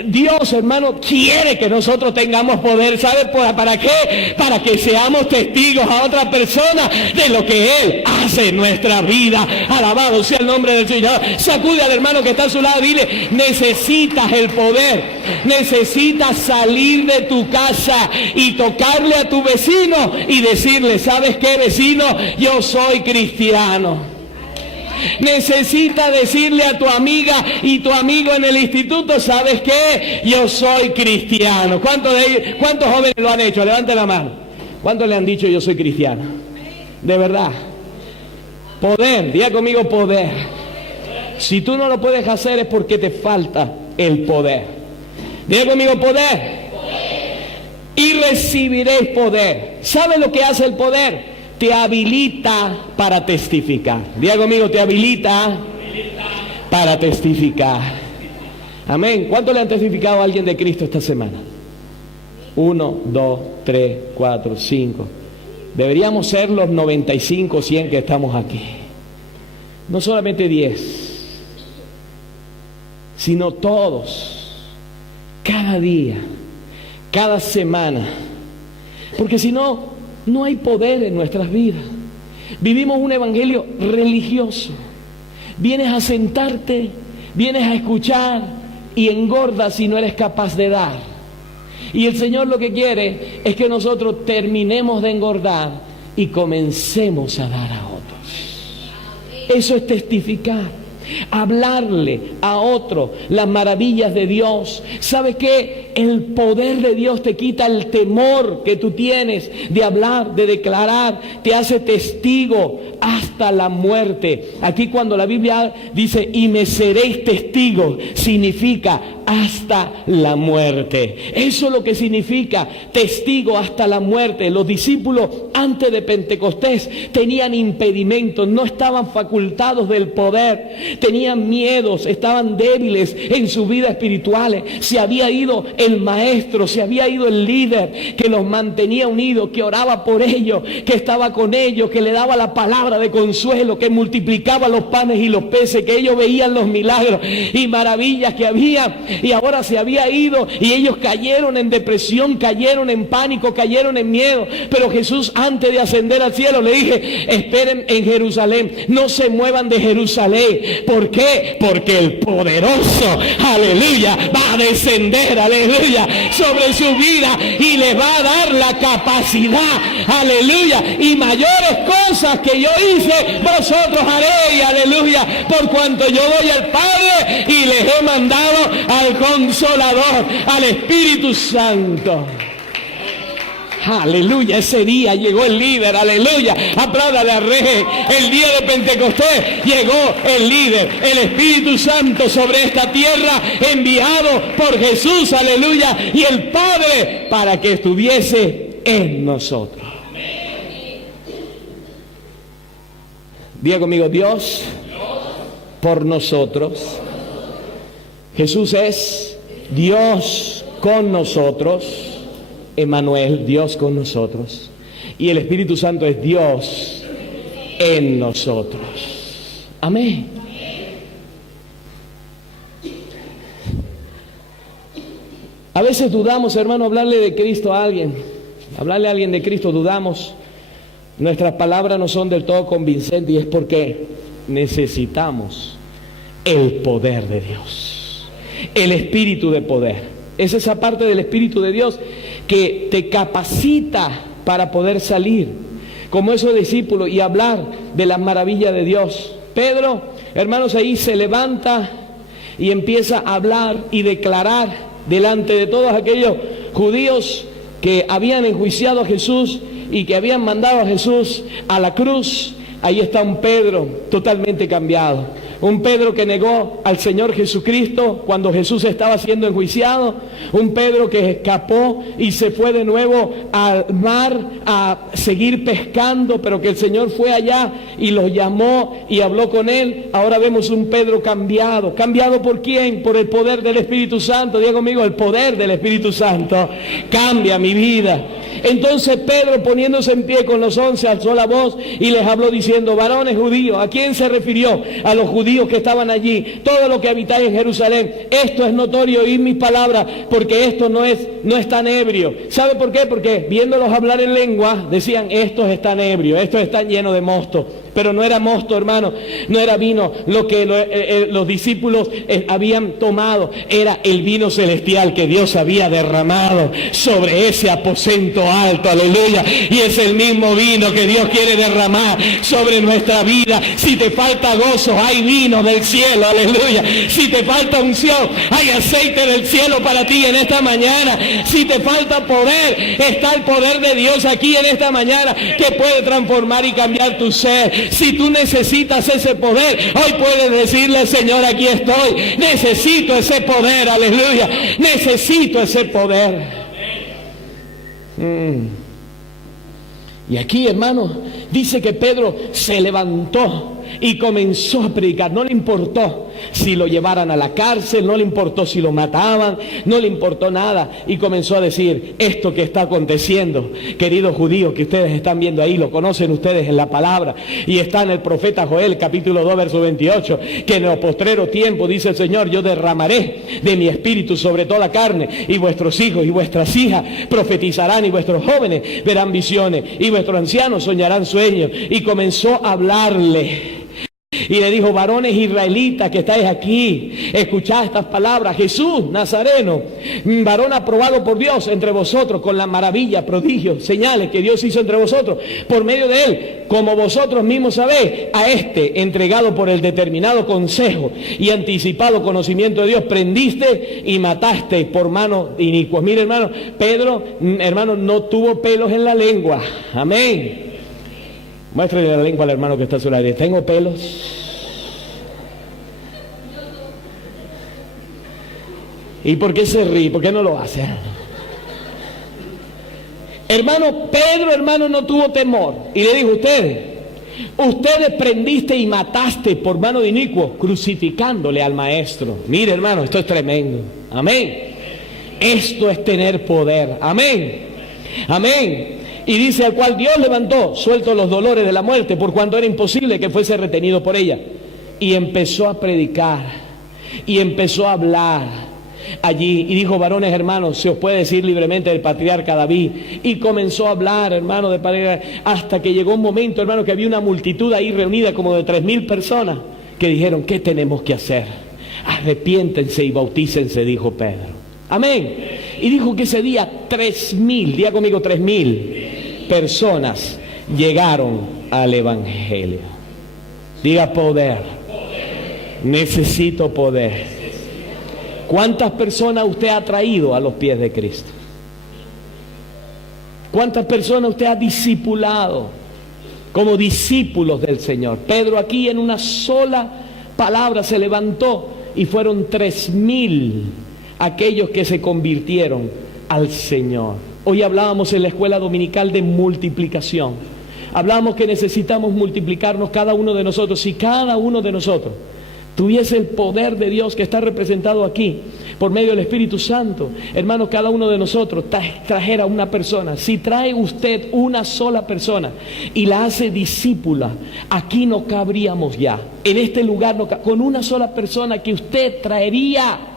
Dios, hermano, quiere que nosotros tengamos poder. ¿Sabe para qué? Para que seamos testigos a otra persona de lo que Él hace en nuestra vida. Alabado sea el nombre del Señor. Sacude al hermano que está a su lado, dile, necesitas el poder, necesitas salir de tu casa y tocarle a tu vecino y decirle, ¿sabes qué, vecino? Yo soy cristiano. Necesitas decirle a tu amiga y tu amigo en el instituto, ¿sabes qué? Yo soy cristiano. ¿Cuántos jóvenes lo han hecho? Levanten la mano. ¿Cuántos le han dicho yo soy cristiano? De verdad. Poder, diga conmigo poder. Si tú no lo puedes hacer es porque te falta el poder. Diga conmigo poder. Y recibiréis poder. ¿Sabe lo que hace el poder? Te habilita para testificar. Diga conmigo, te habilita para testificar. Amén. ¿Cuánto le han testificado a alguien de Cristo esta semana? 1, 2, 3, 4, 5. Deberíamos ser los 95, 100 que estamos aquí. No solamente 10, sino todos, cada día, cada semana. Porque si no, no hay poder en nuestras vidas. Vivimos un evangelio religioso. Vienes a sentarte, vienes a escuchar y engordas si no eres capaz de dar. Y el Señor lo que quiere es que nosotros terminemos de engordar y comencemos a dar a otros. Eso es testificar. Hablarle a otro las maravillas de Dios. ¿Sabe qué? El poder de Dios te quita el temor que tú tienes de hablar, de declarar. Te hace testigo hasta la muerte. Aquí cuando la Biblia dice y me seréis testigos, significa hasta la muerte. Eso es lo que significa testigo hasta la muerte. Los discípulos antes de Pentecostés tenían impedimentos, no estaban facultados del poder, tenían miedos, estaban débiles en su vida espiritual. Se había ido el maestro, se había ido el líder que los mantenía unidos, que oraba por ellos, que estaba con ellos, que le daba la palabra de consuelo, que multiplicaba los panes y los peces, que ellos veían los milagros y maravillas que había. Y ahora se había ido y ellos cayeron en depresión, cayeron en pánico, cayeron en miedo. Pero Jesús, antes de ascender al cielo, le dije: esperen en Jerusalén, no se muevan de Jerusalén. ¿Por qué? Porque el poderoso, aleluya, va a descender, aleluya, sobre su vida y le va a dar la capacidad, aleluya, y mayores cosas que yo hice, vosotros haréis, aleluya, por cuanto yo voy al Padre y les he mandado al Consolador, al Espíritu Santo. Aleluya, ese día llegó el líder, aleluya, apláudale al Rey. El día de Pentecostés llegó el líder, el Espíritu Santo sobre esta tierra, enviado por Jesús, aleluya, y el Padre para que estuviese en nosotros. Diga conmigo: Dios por nosotros. Jesús es Dios con nosotros, Emmanuel, Dios con nosotros, y el Espíritu Santo es Dios en nosotros. Amén. A veces dudamos, hermano, hablarle de Cristo a alguien. Hablarle a alguien de Cristo, dudamos. Nuestras palabras no son del todo convincentes, y es porque necesitamos el poder de Dios, el Espíritu de poder. Es esa parte del Espíritu de Dios que te capacita para poder salir como esos discípulos y hablar de las maravillas de Dios. Pedro, hermanos, ahí se levanta y empieza a hablar y declarar delante de todos aquellos judíos que habían enjuiciado a Jesús y que habían mandado a Jesús a la cruz. Ahí está un Pedro totalmente cambiado. Un Pedro que negó al Señor Jesucristo cuando Jesús estaba siendo enjuiciado. Un Pedro que escapó y se fue de nuevo al mar a seguir pescando, pero que el Señor fue allá y los llamó y habló con él. Ahora vemos un Pedro cambiado. ¿Cambiado por quién? Por el poder del Espíritu Santo. Diga conmigo: el poder del Espíritu Santo cambia mi vida. Entonces Pedro, poniéndose en pie con los 11, alzó la voz y les habló diciendo: varones judíos. ¿A quién se refirió? A los judíos que estaban allí. Todo lo que habitáis en Jerusalén, esto es notorio, oíd mis palabras, porque esto no es tan ebrio. ¿Sabe por qué? Porque viéndolos hablar en lengua, decían: estos están ebrios, estos están llenos de mosto. Pero no era mosto, hermano, no era vino lo que los discípulos habían tomado, era el vino celestial que Dios había derramado sobre ese aposento alto, aleluya. Y es el mismo vino que Dios quiere derramar sobre nuestra vida. Si te falta gozo, hay vino del cielo, aleluya. Si te falta unción, hay aceite del cielo para ti en esta mañana. Si te falta poder, está el poder de Dios aquí en esta mañana, que puede transformar y cambiar tu ser. Si tú necesitas ese poder, hoy puedes decirle: Señor, aquí estoy, necesito ese poder, aleluya, necesito ese poder. Y aquí, hermano, dice que Pedro se levantó y comenzó a predicar. No le importó si lo llevaran a la cárcel, no le importó si lo mataban, no le importó nada. Y comenzó a decir, esto que está aconteciendo, queridos judíos que ustedes están viendo ahí, lo conocen ustedes en la palabra, y está en el profeta Joel, capítulo 2, verso 28, que en los postreros tiempos, dice el Señor, yo derramaré de mi espíritu sobre toda carne, y vuestros hijos y vuestras hijas profetizarán, y vuestros jóvenes verán visiones, y vuestros ancianos soñarán sueños. Y comenzó a hablarle. Y le dijo, varones israelitas que estáis aquí, escuchad estas palabras. Jesús Nazareno, varón aprobado por Dios entre vosotros, con la maravilla, prodigios, señales que Dios hizo entre vosotros, por medio de él, como vosotros mismos sabéis, a este entregado por el determinado consejo y anticipado conocimiento de Dios, prendiste y mataste por mano inicuos. Mire, hermano, Pedro, hermano, no tuvo pelos en la lengua. Amén. Muéstrale la lengua al hermano que está a su lado. ¿Tengo pelos? ¿Y por qué se ríe? ¿Por qué no lo hace? Hermano, Pedro, hermano, no tuvo temor. Y le dijo, ustedes prendiste y mataste por mano de inicuo, crucificándole al maestro. Mire, hermano, esto es tremendo. Amén. Esto es tener poder. Amén. Amén. Y dice, al cual Dios levantó, suelto los dolores de la muerte, por cuanto era imposible que fuese retenido por ella. Y empezó a predicar, y empezó a hablar allí, y dijo, varones hermanos, se os puede decir libremente del patriarca David. Y comenzó a hablar, hermano, hasta que llegó un momento, hermano, que había una multitud ahí reunida, como de 3,000 personas, que dijeron, ¿qué tenemos que hacer? Arrepiéntense y bautícense, dijo Pedro. Amén. Y dijo que ese día 3,000, diga conmigo, 3,000 personas llegaron al Evangelio. Diga poder. Necesito poder. ¿Cuántas personas usted ha traído a los pies de Cristo? ¿Cuántas personas usted ha discipulado como discípulos del Señor? Pedro aquí en una sola palabra se levantó y fueron 3,000 aquellos que se convirtieron al Señor. Hoy hablábamos en la escuela dominical de multiplicación. Hablábamos que necesitamos multiplicarnos cada uno de nosotros. Si cada uno de nosotros tuviese el poder de Dios que está representado aquí por medio del Espíritu Santo, hermanos, cada uno de nosotros trajera una persona. Si trae usted una sola persona y la hace discípula, aquí no cabríamos ya. En este lugar, con una sola persona que usted traería.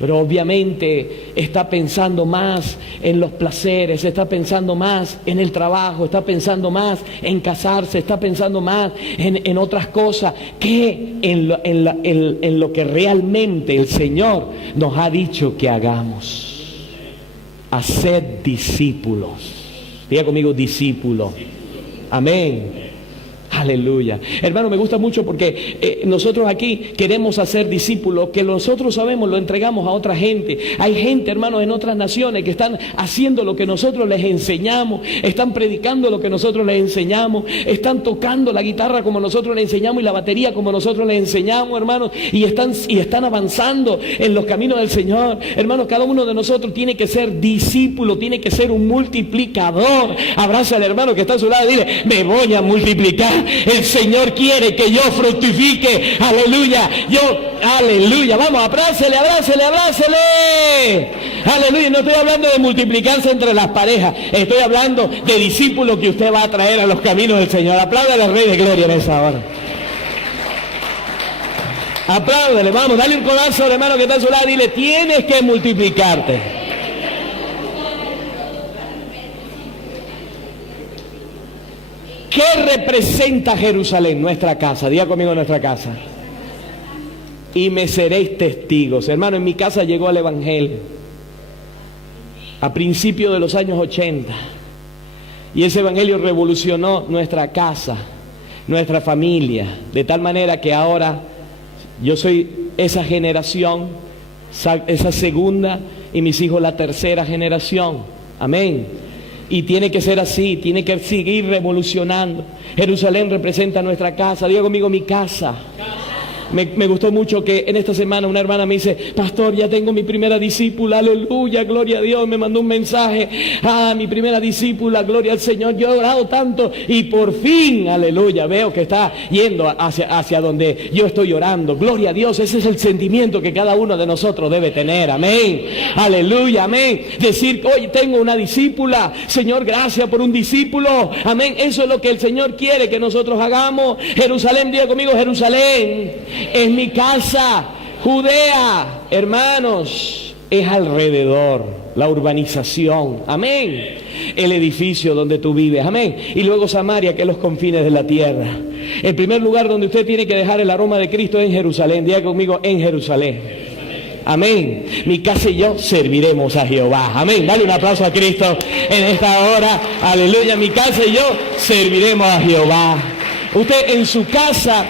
Pero obviamente está pensando más en los placeres, está pensando más en el trabajo, está pensando más en casarse, está pensando más en otras cosas que en lo que realmente el Señor nos ha dicho que hagamos. Haced discípulos. Diga conmigo, discípulo. Amén. Aleluya. Hermano, me gusta mucho porque nosotros aquí queremos hacer discípulos, que nosotros sabemos, lo entregamos a otra gente. Hay gente, hermanos, en otras naciones que están haciendo lo que nosotros les enseñamos, están predicando lo que nosotros les enseñamos, están tocando la guitarra como nosotros les enseñamos y la batería como nosotros les enseñamos, hermanos, y están avanzando en los caminos del Señor. Hermanos, cada uno de nosotros tiene que ser discípulo, tiene que ser un multiplicador. Abraza al hermano que está a su lado y dile, me voy a multiplicar. El Señor quiere que yo fructifique. Aleluya. Aleluya. Vamos, abrácele. Aleluya. No estoy hablando de multiplicarse entre las parejas. Estoy hablando de discípulos que usted va a traer a los caminos del Señor. Apláudale al Rey de Gloria en esa hora. Apláudale. Vamos, dale un codazo al hermano que está a su lado y dile, tienes que multiplicarte. ¿Qué representa Jerusalén? Nuestra casa. Diga conmigo, nuestra casa. Y me seréis testigos. Hermano, en mi casa llegó el Evangelio a principios de los años 80. Y ese Evangelio revolucionó nuestra casa, nuestra familia. De tal manera que ahora yo soy esa generación, esa segunda, y mis hijos la tercera generación. Amén. Y tiene que ser así, tiene que seguir revolucionando. Jerusalén representa nuestra casa. Diga conmigo, mi casa. Me gustó mucho que en esta semana una hermana me dice, pastor, ya tengo mi primera discípula, aleluya, gloria a Dios, me mandó un mensaje, mi primera discípula, gloria al Señor, yo he orado tanto y por fin, aleluya, veo que está yendo hacia donde yo estoy orando, gloria a Dios. Ese es el sentimiento que cada uno de nosotros debe tener, amén, aleluya, amén, decir, oye, tengo una discípula, Señor, gracias por un discípulo, amén. Eso es lo que el Señor quiere que nosotros hagamos. Jerusalén, diga conmigo, Jerusalén es mi casa. Judea, hermanos, es alrededor, la urbanización, amén, el edificio donde tú vives, amén. Y luego Samaria, que es los confines de la tierra. El primer lugar donde usted tiene que dejar el aroma de Cristo es en Jerusalén. Diga conmigo, en Jerusalén. Amén. Mi casa y yo serviremos a Jehová. Amén. Dale un aplauso a Cristo en esta hora. Aleluya. Mi casa y yo serviremos a Jehová. Usted en su casa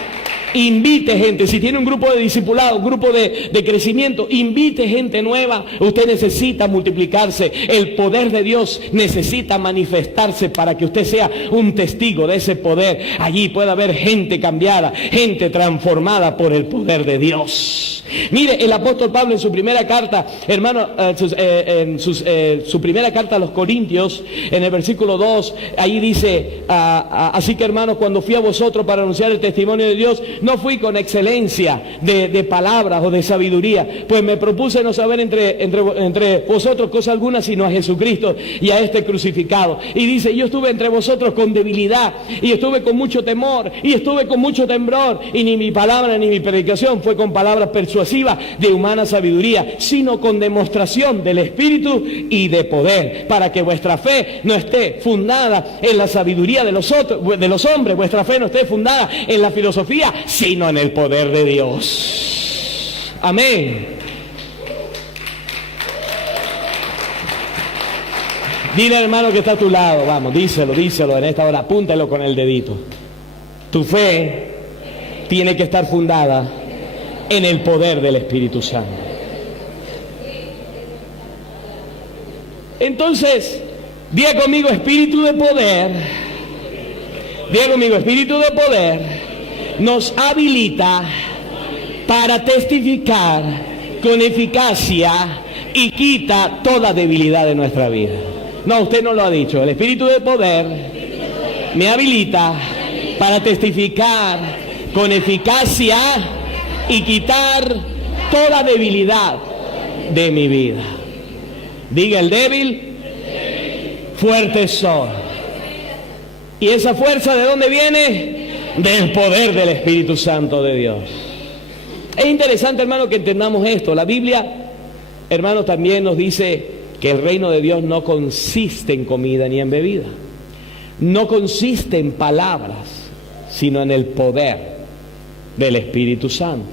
invite gente. Si tiene un grupo de discipulados, un grupo de crecimiento, invite gente nueva. Usted necesita multiplicarse. El poder de Dios necesita manifestarse para que usted sea un testigo de ese poder. Allí puede haber gente cambiada, gente transformada por el poder de Dios. Mire, el apóstol Pablo en su primera carta, hermano, su primera carta a los Corintios, en el versículo 2, ahí dice, así que hermanos, cuando fui a vosotros para anunciar el testimonio de Dios, no fui con excelencia de palabras o de sabiduría, pues me propuse no saber entre vosotros cosa alguna, sino a Jesucristo y a este crucificado. Y dice, yo estuve entre vosotros con debilidad, y estuve con mucho temor, y estuve con mucho temblor, y ni mi palabra ni mi predicación fue con palabras persuasivas de humana sabiduría, sino con demostración del Espíritu y de poder, para que vuestra fe no esté fundada en la sabiduría de los hombres, vuestra fe no esté fundada en la filosofía, sino en el poder de Dios. Amén. Dile al hermano que está a tu lado, vamos, díselo en esta hora, apúntalo con el dedito. Tu fe tiene que estar fundada en el poder del Espíritu Santo. Entonces, diga conmigo, espíritu de poder. Diga conmigo, espíritu de poder nos habilita para testificar con eficacia y quita toda debilidad de nuestra vida. No, usted no lo ha dicho. El espíritu de poder me habilita para testificar con eficacia y quitar toda debilidad de mi vida. Diga el débil, fuerte soy. ¿Y esa fuerza de dónde viene? Del poder del Espíritu Santo de Dios. Es interesante, hermano, que entendamos esto. La Biblia, hermano, también nos dice que el reino de Dios no consiste en comida ni en bebida. No consiste en palabras, sino en el poder del Espíritu Santo.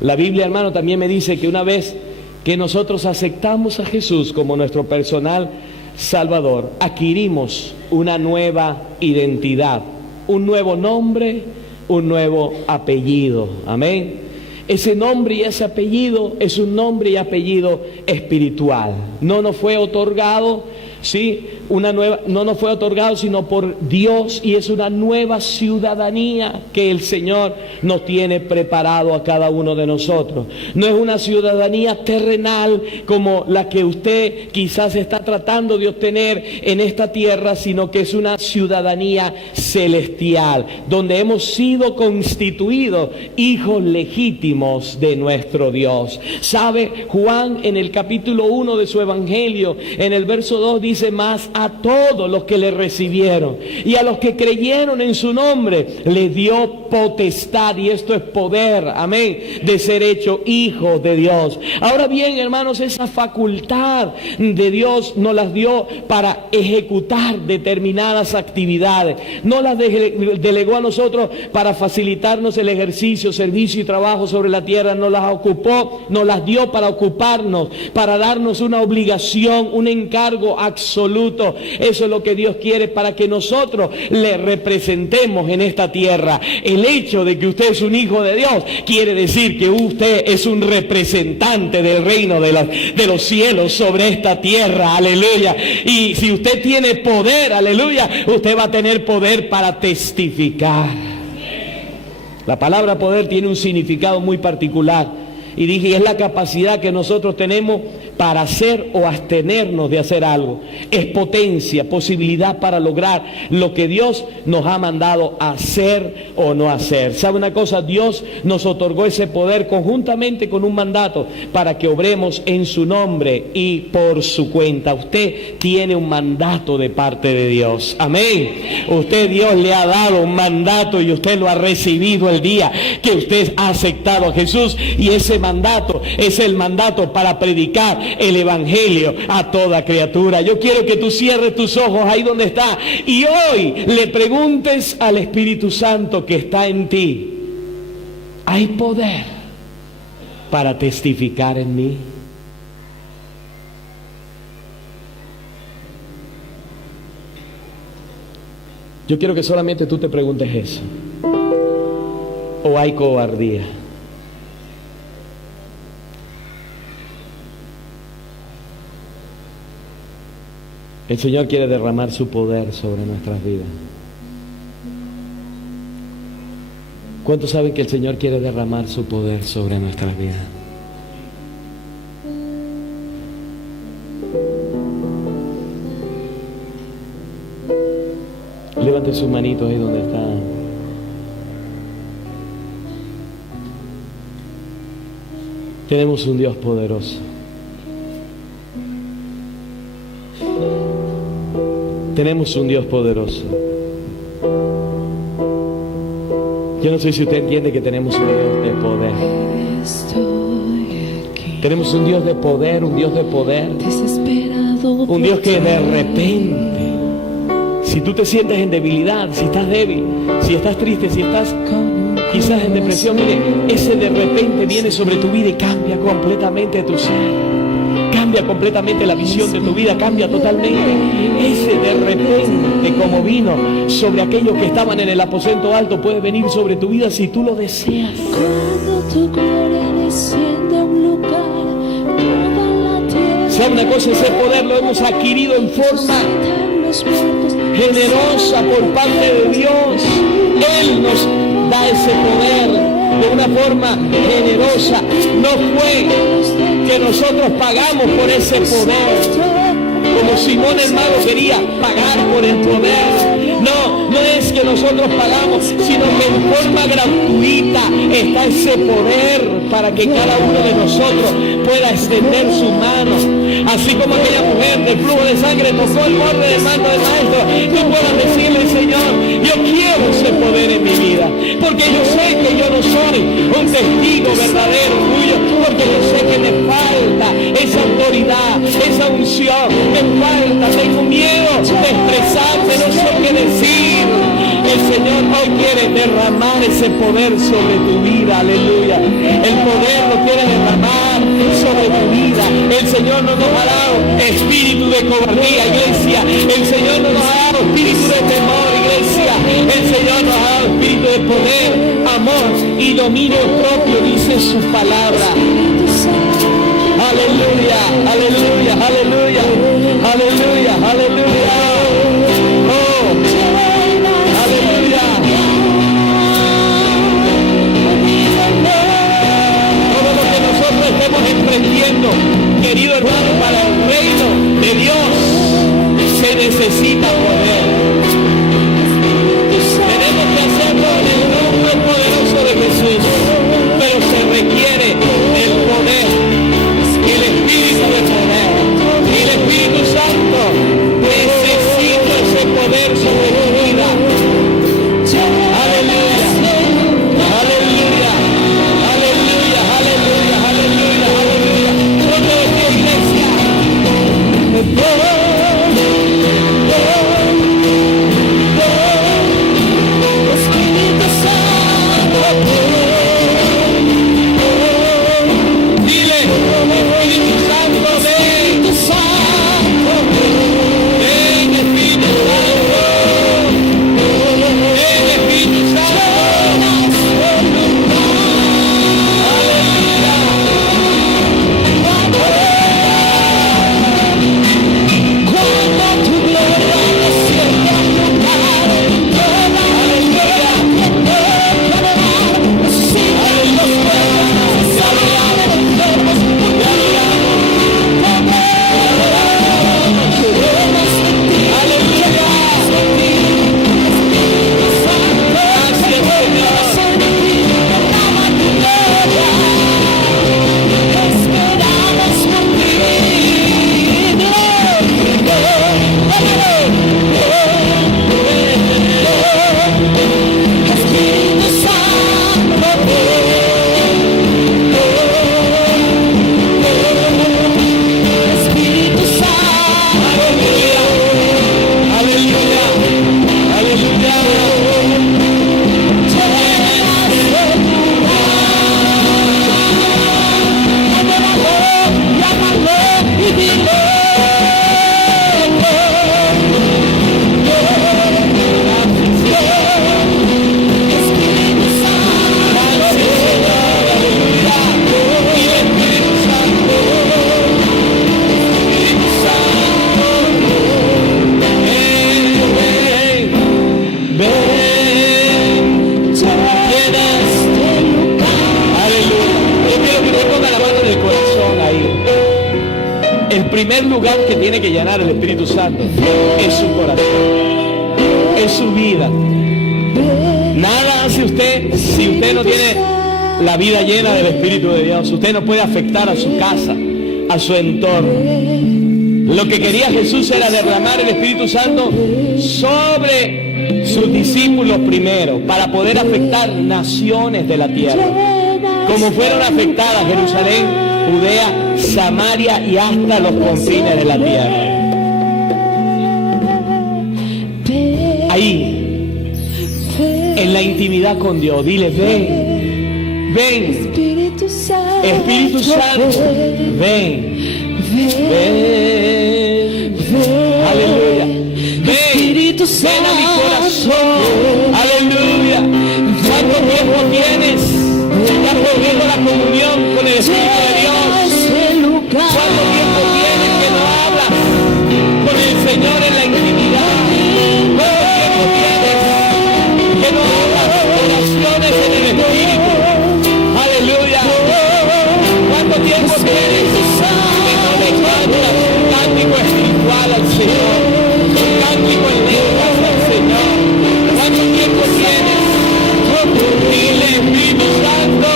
La Biblia, hermano, también me dice que una vez que nosotros aceptamos a Jesús como nuestro personal Salvador, adquirimos una nueva identidad, un nuevo nombre, un nuevo apellido. Amén. Ese nombre y ese apellido es un nombre y apellido espiritual. No nos fue otorgado, ¿sí? No nos fue otorgado sino por Dios, y es una nueva ciudadanía que el Señor nos tiene preparado a cada uno de nosotros. No es una ciudadanía terrenal como la que usted quizás está tratando de obtener en esta tierra, sino que es una ciudadanía celestial, donde hemos sido constituidos hijos legítimos de nuestro Dios. ¿Sabe? Juan, en el capítulo 1 de su evangelio, en el verso 2 dice, más a todos los que le recibieron y a los que creyeron en su nombre le dio potestad, y esto es poder, amén, de ser hecho hijos de Dios. Ahora bien, hermanos, esa facultad de Dios nos las dio para ejecutar determinadas actividades. No las delegó a nosotros para facilitarnos el ejercicio, servicio y trabajo sobre la tierra. Nos las ocupó, nos las dio para ocuparnos, para darnos una obligación, un encargo absoluto. Eso es lo que Dios quiere, para que nosotros le representemos en esta tierra. El hecho de que usted es un hijo de Dios quiere decir que usted es un representante del reino de los cielos sobre esta tierra, aleluya. Y si usted tiene poder, aleluya, usted va a tener poder para testificar. La palabra poder tiene un significado muy particular. Y dije, es la capacidad que nosotros tenemos para hacer o abstenernos de hacer algo. Es potencia, posibilidad para lograr lo que Dios nos ha mandado a hacer o no hacer. ¿Sabe una cosa? Dios nos otorgó ese poder conjuntamente con un mandato para que obremos en su nombre y por su cuenta. Usted tiene un mandato de parte de Dios. Amén. Usted, Dios le ha dado un mandato y usted lo ha recibido el día que usted ha aceptado a Jesús, y ese mandato es el mandato para predicar el evangelio a toda criatura. Yo quiero que tú cierres tus ojos ahí donde está y hoy le preguntes al Espíritu Santo que está en ti: ¿hay poder para testificar en mí? Yo quiero que solamente tú te preguntes eso. ¿O hay cobardía? El Señor quiere derramar su poder sobre nuestras vidas. ¿Cuántos saben que el Señor quiere derramar su poder sobre nuestras vidas? Levante sus manitos ahí donde está. Tenemos un Dios poderoso. Tenemos un Dios poderoso. Yo no sé si usted entiende que tenemos un Dios de poder. Tenemos un Dios de poder, un Dios de poder. Un Dios que de repente, si tú te sientes en debilidad, si estás débil, si estás triste, si estás quizás en depresión, mire, ese de repente viene sobre tu vida y cambia completamente tu ser. Cambia completamente la visión de tu vida, cambia totalmente. Ese de repente, como vino sobre aquellos que estaban en el aposento alto, puede venir sobre tu vida si tú lo deseas. ¿Sabe una cosa? Ese poder lo hemos adquirido en forma generosa por parte de Dios. Él nos da ese poder de una forma generosa. No fue que nosotros pagamos por ese poder, como Simón el mago quería pagar por el poder. No es que nosotros pagamos, sino que en forma gratuita está ese poder para que cada uno de nosotros pueda extender su mano. Así como aquella mujer del flujo de sangre tocó el borde del manto del maestro, tú puedas decirle: Señor, yo quiero ese poder en mi vida, porque yo sé que yo no soy un testigo verdadero tuyo, porque yo sé que me falta esa autoridad, esa unción, me falta, tengo miedo de expresarme, no sé qué decir. El Señor hoy quiere derramar ese poder sobre tu vida, aleluya. El poder lo quiere derramar sobre tu vida. El Señor no nos ha dado espíritu de cobardía, iglesia. El Señor no nos ha dado espíritu de temor, iglesia. El Señor nos ha dado espíritu de poder, amor y dominio propio, dice su palabra. Aleluya, aleluya, aleluya, aleluya, aleluya. Oh, aleluya. Todo lo que nosotros estemos emprendiendo, querido hermano, para el reino de Dios, se necesita poder. Tenemos que hacerlo en el nombre poderoso de Jesús, pero se requiere el poder, el espíritu de poder, primer lugar que tiene que llenar el Espíritu Santo es su corazón, es su vida. Nada hace usted si usted no tiene la vida llena del Espíritu de Dios. Usted no puede afectar a su casa, a su entorno. Lo que quería Jesús era derramar el Espíritu Santo sobre sus discípulos primero, para poder afectar naciones de la tierra, como fueron afectadas Jerusalén, Judea, Samaria y hasta los confines de la tierra. Ahí, en la intimidad con Dios, dile: ven, ven, Espíritu Santo, ven, ven, aleluya, ven, ven a mi corazón, aleluya. ¿Cuánto tiempo tienes que has perdido la comunión con el Espíritu de Dios? ¿Cuánto tiempo tienes que no hablas con el Señor en la intimidad? ¿Cuánto tiempo tienes que no hablas oraciones en el Espíritu? Aleluya. ¿Cuánto tiempo tienes que no le cantas un cántico espiritual al Señor? Un cántico en lenguas al Señor. ¿Cuánto tiempo tienes? Dile: Espíritu Santo,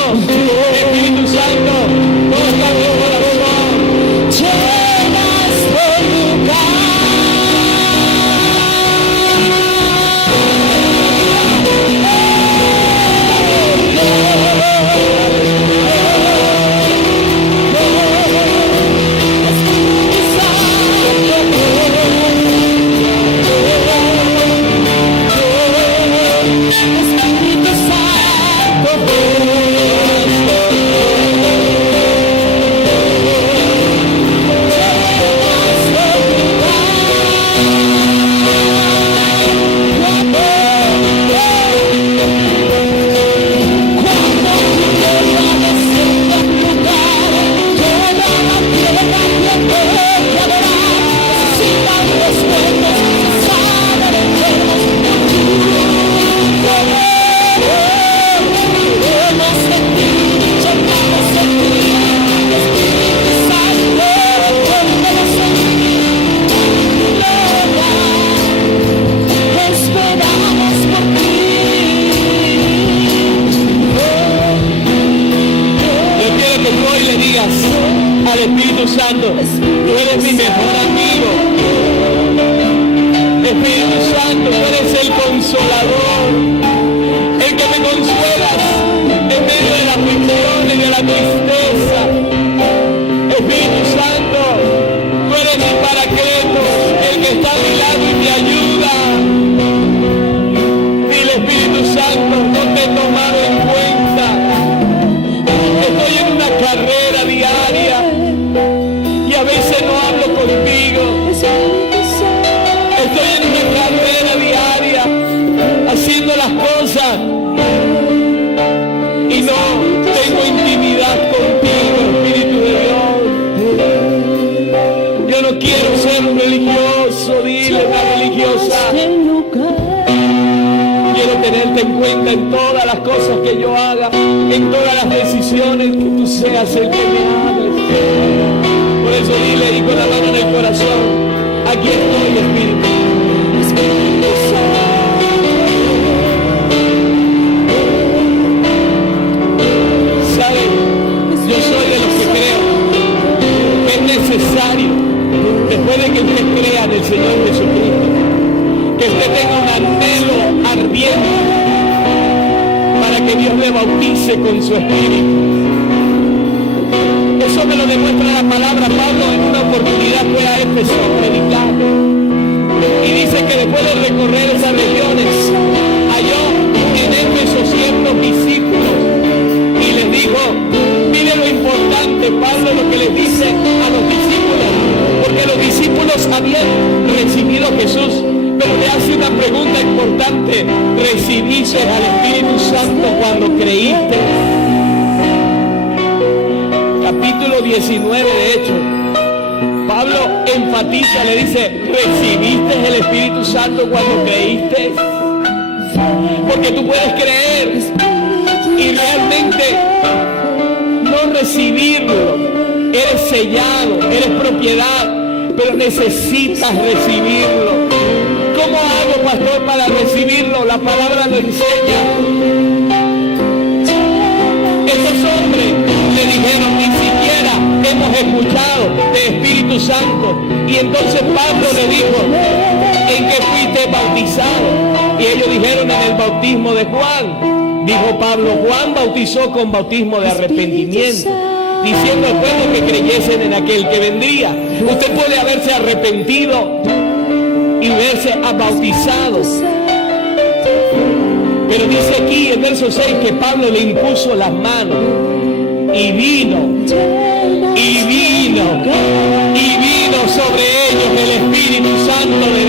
Espíritu Santo, toca mi corazón, llenas el lugar. En cuenta en todas las cosas que yo haga, en todas las decisiones, que tú seas el que me hables. Por eso dile ahí con la mano en el corazón: aquí estoy, Espíritu. ¿Saben? Yo soy de los que creo que es necesario, después de que usted crea en el Señor Jesucristo, que usted tenga un anhelo ardiente para que Dios le bautice con su Espíritu. Eso me lo demuestra la palabra. Pablo en una oportunidad fue a Éfeso a predicar y dice que después de recorrer esas regiones halló en Éfeso ciertos discípulos y les dijo: mire lo importante, Pablo, lo que les dice a los discípulos, porque los discípulos habían recibido a Jesús, pero le hace una pregunta importante: ¿recibiste al Espíritu Santo cuando creíste? Capítulo 19 de Hechos, Pablo enfatiza, le dice: ¿recibiste el Espíritu Santo cuando creíste? Porque tú puedes creer y realmente no recibirlo. eres sellado, eres propiedad, pero necesitas recibirlo. ¿Cómo hago, pastor, para recibirlo? La palabra lo enseña. Esos hombres le dijeron, ni siquiera hemos escuchado de Espíritu Santo. Y entonces Pablo le dijo, ¿en qué fuiste bautizado? Y ellos dijeron, en el bautismo de Juan. Dijo Pablo, Juan bautizó con bautismo de arrepentimiento, diciendo al pueblo que creyesen en aquel que vendría. Usted puede haberse arrepentido y verse bautizado. Pero dice aquí en verso 6 que Pablo le impuso las manos y vino sobre ellos el Espíritu Santo de